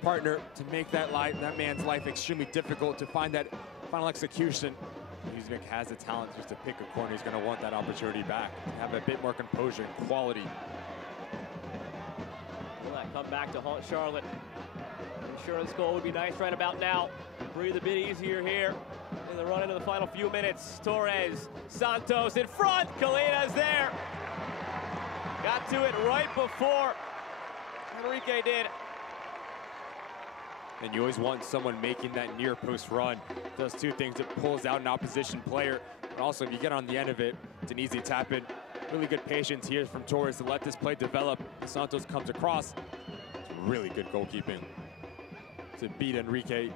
partner to make that man's life extremely difficult to find that final execution. Jóźwiak has the talent just to pick a corner. He's going to want that opportunity back, have a bit more composure and quality. Will that come back to haunt Charlotte? Insurance goal would be nice right about now. Breathe a bit easier here in the run into the final few minutes. Torres, Santos in front. Kalina's there. Got to it right before Enrique did. And you always want someone making that near post run. Does two things: it pulls out an opposition player, but also if you get on the end of it, it's an easy tap in. Really good patience here from Torres to let this play develop. Santos comes across. It's really good goalkeeping to beat Enrique.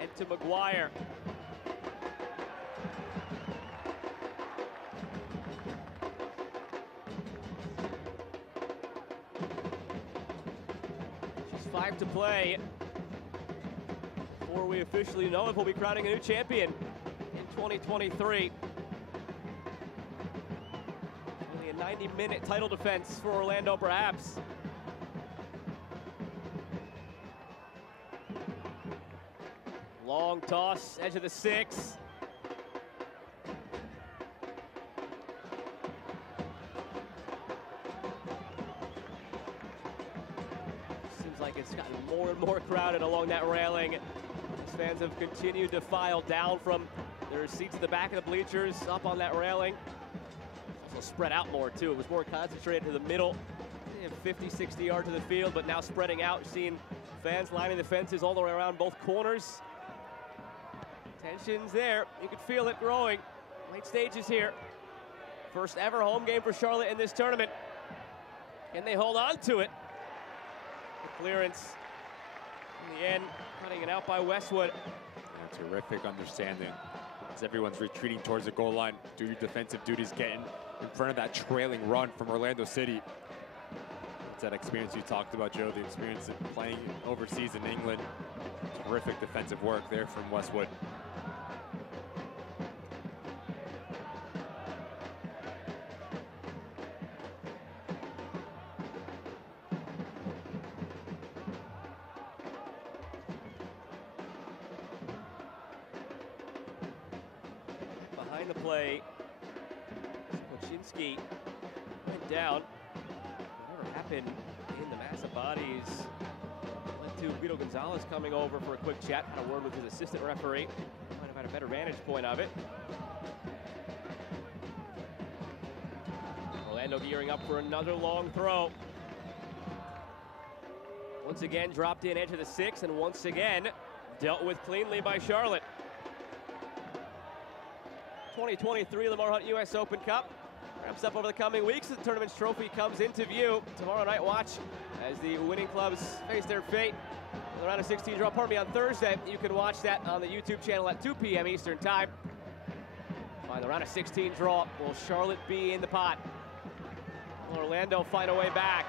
And to Maguire. Just 5 to play before we officially know if we'll be crowning a new champion in 2023. Only a 90-minute title defense for Orlando, perhaps. Long toss, edge of the 6. Seems like it's gotten more and more crowded along that railing. These fans have continued to file down from their seats at the back of the bleachers up on that railing. Also spread out more too. It was more concentrated to the middle. 50, 60 yards to the field, but now spreading out, seeing fans lining the fences all the way around both corners. Tension's there. You can feel it growing. Late stages here. First ever home game for Charlotte in this tournament. Can they hold on to it? The clearance in the end, cutting it out by Westwood. Yeah, terrific understanding. As everyone's retreating towards the goal line, do your defensive duties, getting in front of that trailing run from Orlando City. It's that experience you talked about, Joe, the experience of playing overseas in England. Terrific defensive work there from Westwood. Behind the play, Koczynski went down. Whatever happened in the mass of bodies led to Guido Gonzalez coming over for a quick chat. Had a word with his assistant referee. Might have had a better vantage point of it. Orlando gearing up for another long throw. Once again, dropped in edge of the 6, and once again, dealt with cleanly by Charlotte. 2023 Lamar Hunt US Open Cup wraps up over the coming weeks. The tournament's trophy comes into view. Tomorrow night, watch as the winning clubs face their fate in the round of 16 draw. Pardon me, on Thursday, you can watch that on the YouTube channel at 2 p.m. Eastern Time. Find the round of 16 draw. Will Charlotte be in the pot? Will Orlando find a way back?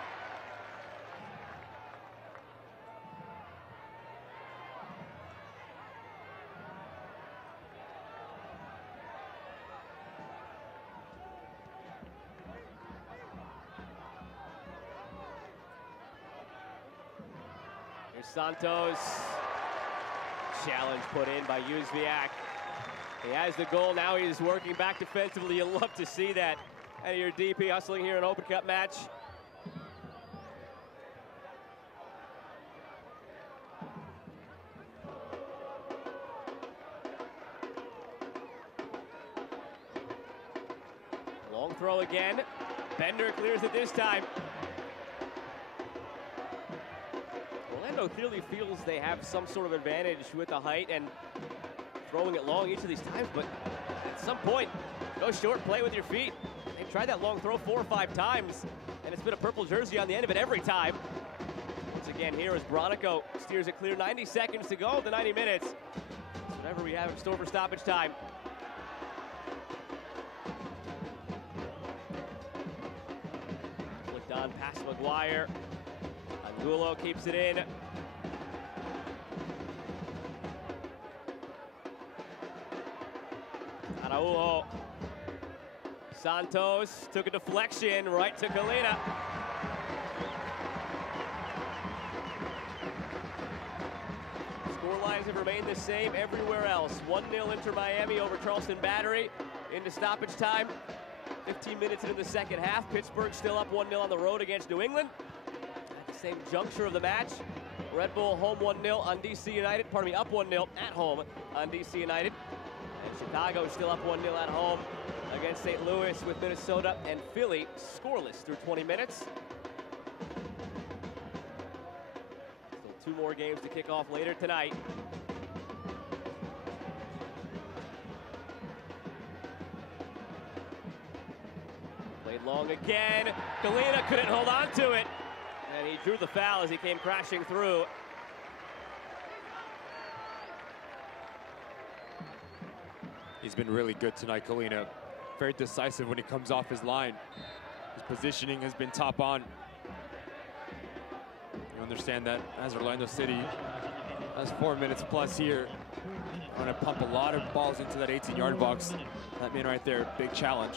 Santos, challenge put in by Jóźwiak. He has the goal, now he's working back defensively. You'll love to see that out of your DP hustling here in an Open Cup match. Long throw again. Bender clears it this time. Orlando clearly feels they have some sort of advantage with the height and throwing it long each of these times, but some point, go short, play with your feet. They've tried that long throw 4 or 5 times, and it's been a purple jersey on the end of it every time. Once again, here as Bronico steers it clear. 90 seconds to go, the 90 minutes. So whatever we have in store for stoppage time. Flicked on past McGuire. Angulo keeps it in. Araujo. Santos took a deflection right to Kalina. Scorelines have remained the same everywhere else. 1-0 Inter Miami over Charleston Battery into stoppage time. 15 minutes into the second half. Pittsburgh still up 1-0 on the road against New England. At the same juncture of the match, Red Bull home 1-0 on DC United. Up 1-0 at home on DC United. And Chicago still up 1-0 at home against St. Louis, with Minnesota and Philly scoreless through 20 minutes. Still 2 more games to kick off later tonight. Played long again. Kalina couldn't hold on to it. And he drew the foul as he came crashing through. He's been really good tonight, Kalina. Very decisive when he comes off his line. His positioning has been top on. You understand that as Orlando City has 4 minutes plus here. Going to pump a lot of balls into that 18-yard box. That man right there, big challenge.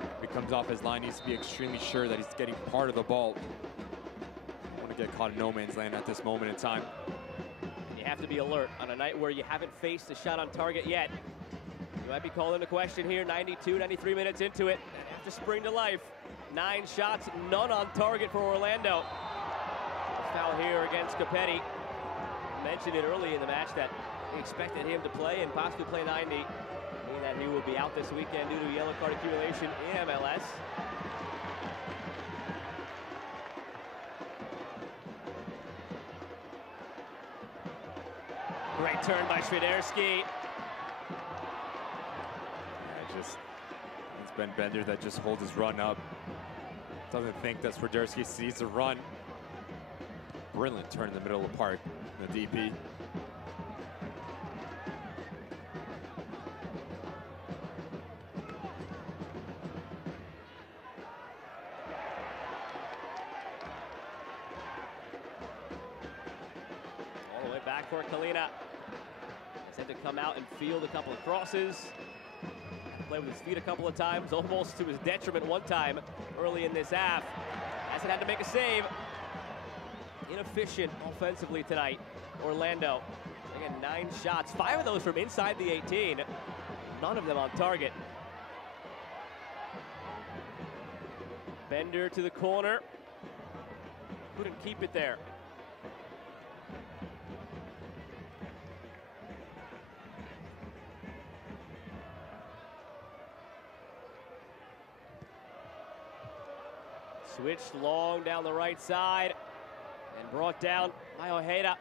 If he comes off his line, he needs to be extremely sure that he's getting part of the ball. Don't want to get caught in no man's land at this moment in time. You have to be alert on a night where you haven't faced a shot on target yet. You might be called into question here, 92, 93 minutes into it. They have to spring to life. 9 shots, none on target for Orlando. Foul here against Capetti. Mentioned it early in the match that they expected him to play and possibly play 90. Meaning that he will be out this weekend due to yellow card accumulation in MLS. Great turn by Swiderski. It's Ben Bender that just holds his run up. Doesn't think that Swiderski sees the run. Brilliant turn in the middle of the park, the DP. All the way back for Kalina. He's had to come out and field a couple of crosses. Play with his feet a couple of times, almost to his detriment one time early in this half. Hasn't had to make a save. Inefficient offensively tonight, Orlando. Again, 9 shots, 5 of those from inside the 18. None of them on target. Bender to the corner. Couldn't keep it there. Switched long down the right side and brought down by Ojeda.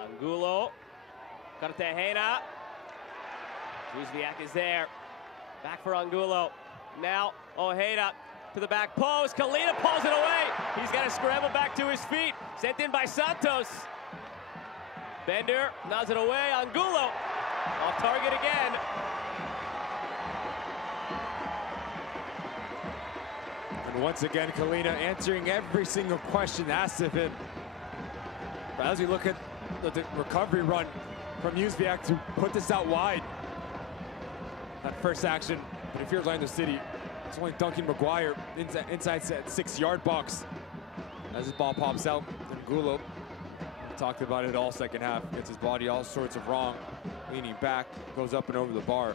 Angulo. Cartagena. Jóźwiak is there. Back for Angulo. Now Ojeda to the back post. Kalina pulls it away. He's got to scramble back to his feet. Sent in by Santos. Bender nods it away. Angulo off target again. And once again, Kalina answering every single question asked of him. But as we look at the recovery run from Jóźwiak to put this out wide, that first action. But if you're Orlando City, it's only Duncan McGuire inside that 6-yard box. As his ball pops out, Angulo, we talked about it all second half, gets his body all sorts of wrong, leaning back, goes up and over the bar.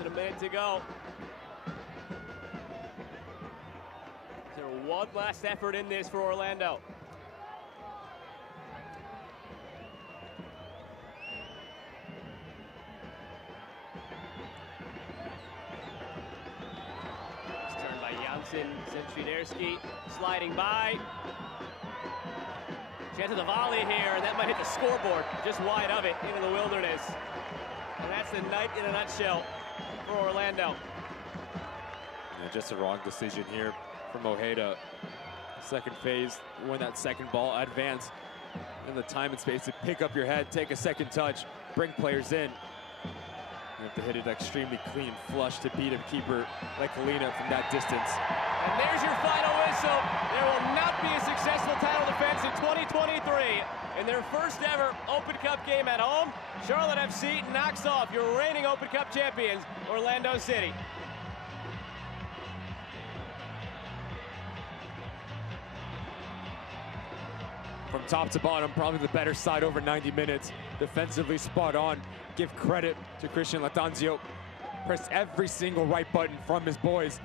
A minute to go. Is there one last effort in this for Orlando? Sentry sliding by. Chance of the volley here, and that might hit the scoreboard, just wide of it into the wilderness. And that's the night in a nutshell for Orlando. Yeah, just a wrong decision here from Ojeda. Second phase, win that second ball, advance in the time and space to pick up your head, take a second touch, bring players in. You have to hit it extremely clean flush to beat a keeper like Kalina from that distance. And there's your final whistle. There will not be a successful title defense in 2023. In their first ever Open Cup game at home, Charlotte FC knocks off your reigning Open Cup champions, Orlando City. From top to bottom, probably the better side over 90 minutes. Defensively spot on. Give credit to Christian Latanzio. Pressed every single right button from his boys.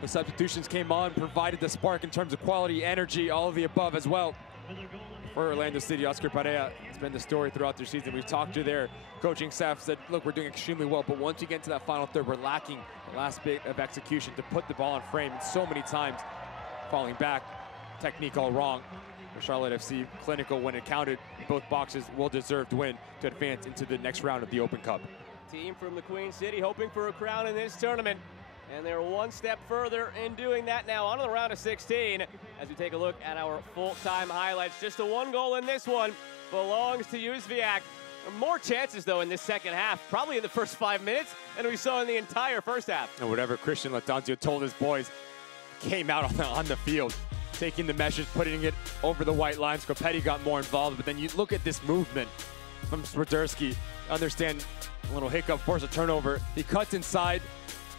The substitutions came on, provided the spark in terms of quality, energy, all of the above as well. For Orlando City, Oscar Perea has been the story throughout their season. We've talked to their coaching staff, said, look, we're doing extremely well, but once we get into that final third, we're lacking the last bit of execution to put the ball in frame, and so many times falling back, technique all wrong. For Charlotte FC, clinical when it counted, both boxes, well-deserved win to advance into the next round of the Open Cup. Team from the Queen City hoping for a crown in this tournament, and they're one step further in doing that now on to the round of 16 as we take a look at our full-time highlights. Just a one goal in this one belongs to József. More chances, though, in this second half, probably in the first 5 minutes, than we saw in the entire first half. And whatever Christian Latanzio told his boys came out on the field. Taking the measures, putting it over the white line. Scopetti got more involved, but then you look at this movement from Swiderski. Understand a little hiccup, force a turnover. He cuts inside,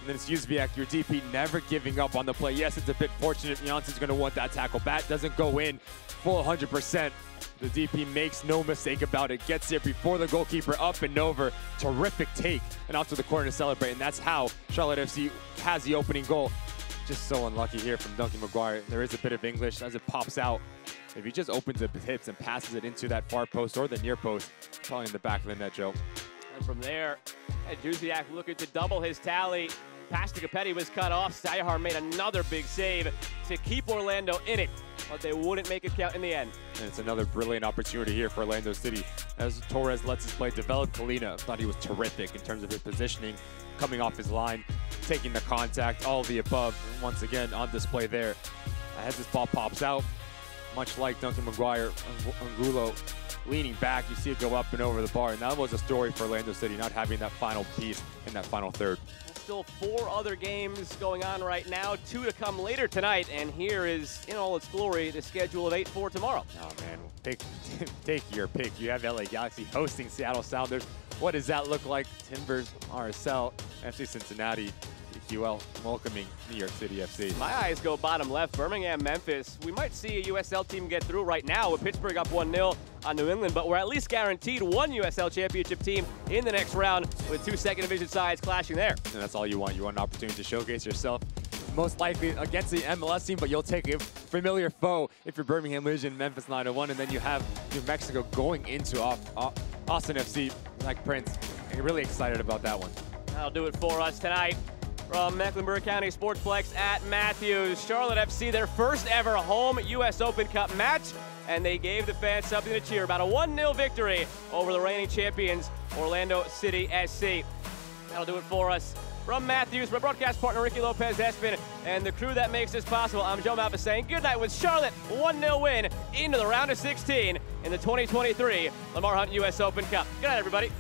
and then it's József, your DP, never giving up on the play. Yes, it's a bit fortunate. Janssen's going to want that tackle. Bat doesn't go in full 100%. The DP makes no mistake about it. Gets there before the goalkeeper, up and over. Terrific take, and off to the corner to celebrate. And that's how Charlotte FC has the opening goal. Just so unlucky here from Duncan McGuire. There is a bit of English as it pops out. If he just opens the hips and passes it into that far post or the near post, probably in the back of the net, Joe. And from there, József looking to double his tally. Pass to Scopetti was cut off. Sayahar made another big save to keep Orlando in it, but they wouldn't make it count in the end. And it's another brilliant opportunity here for Orlando City. As Torres lets his play develop, Kalina thought he was terrific in terms of his positioning, coming off his line, taking the contact, all of the above, once again on display there. As this ball pops out, much like Duncan McGuire, Angulo leaning back, you see it go up and over the bar, and that was a story for Orlando City, not having that final piece in that final third. Still 4 other games going on right now, 2 to come later tonight, and here is, in all its glory, the schedule of 8 for tomorrow. Oh man, take your pick. You have LA Galaxy hosting Seattle Sounders. What does that look like? Timbers, RSL, FC Cincinnati, QL welcoming New York City FC. My eyes go bottom left, Birmingham, Memphis. We might see a USL team get through right now with Pittsburgh up 1-0 on New England, but we're at least guaranteed one USL championship team in the next round with 2 second division sides clashing there. And that's all you want. You want an opportunity to showcase yourself, most likely against the MLS team, but you'll take a familiar foe if you're Birmingham Legion, Memphis 901, and then you have New Mexico going into Austin FC, like Prince. I'm really excited about that one. That'll do it for us tonight. From Mecklenburg County Sportsplex at Matthews, Charlotte FC, their first ever home U.S. Open Cup match, and they gave the fans something to cheer about. A 1-0 victory over the reigning champions, Orlando City SC. That'll do it for us. From Matthews, my broadcast partner Ricky Lopez-Espin, and the crew that makes this possible, I'm Joe Malpa saying good night with Charlotte. 1-0 win into the round of 16 in the 2023 Lamar Hunt U.S. Open Cup. Good night, everybody.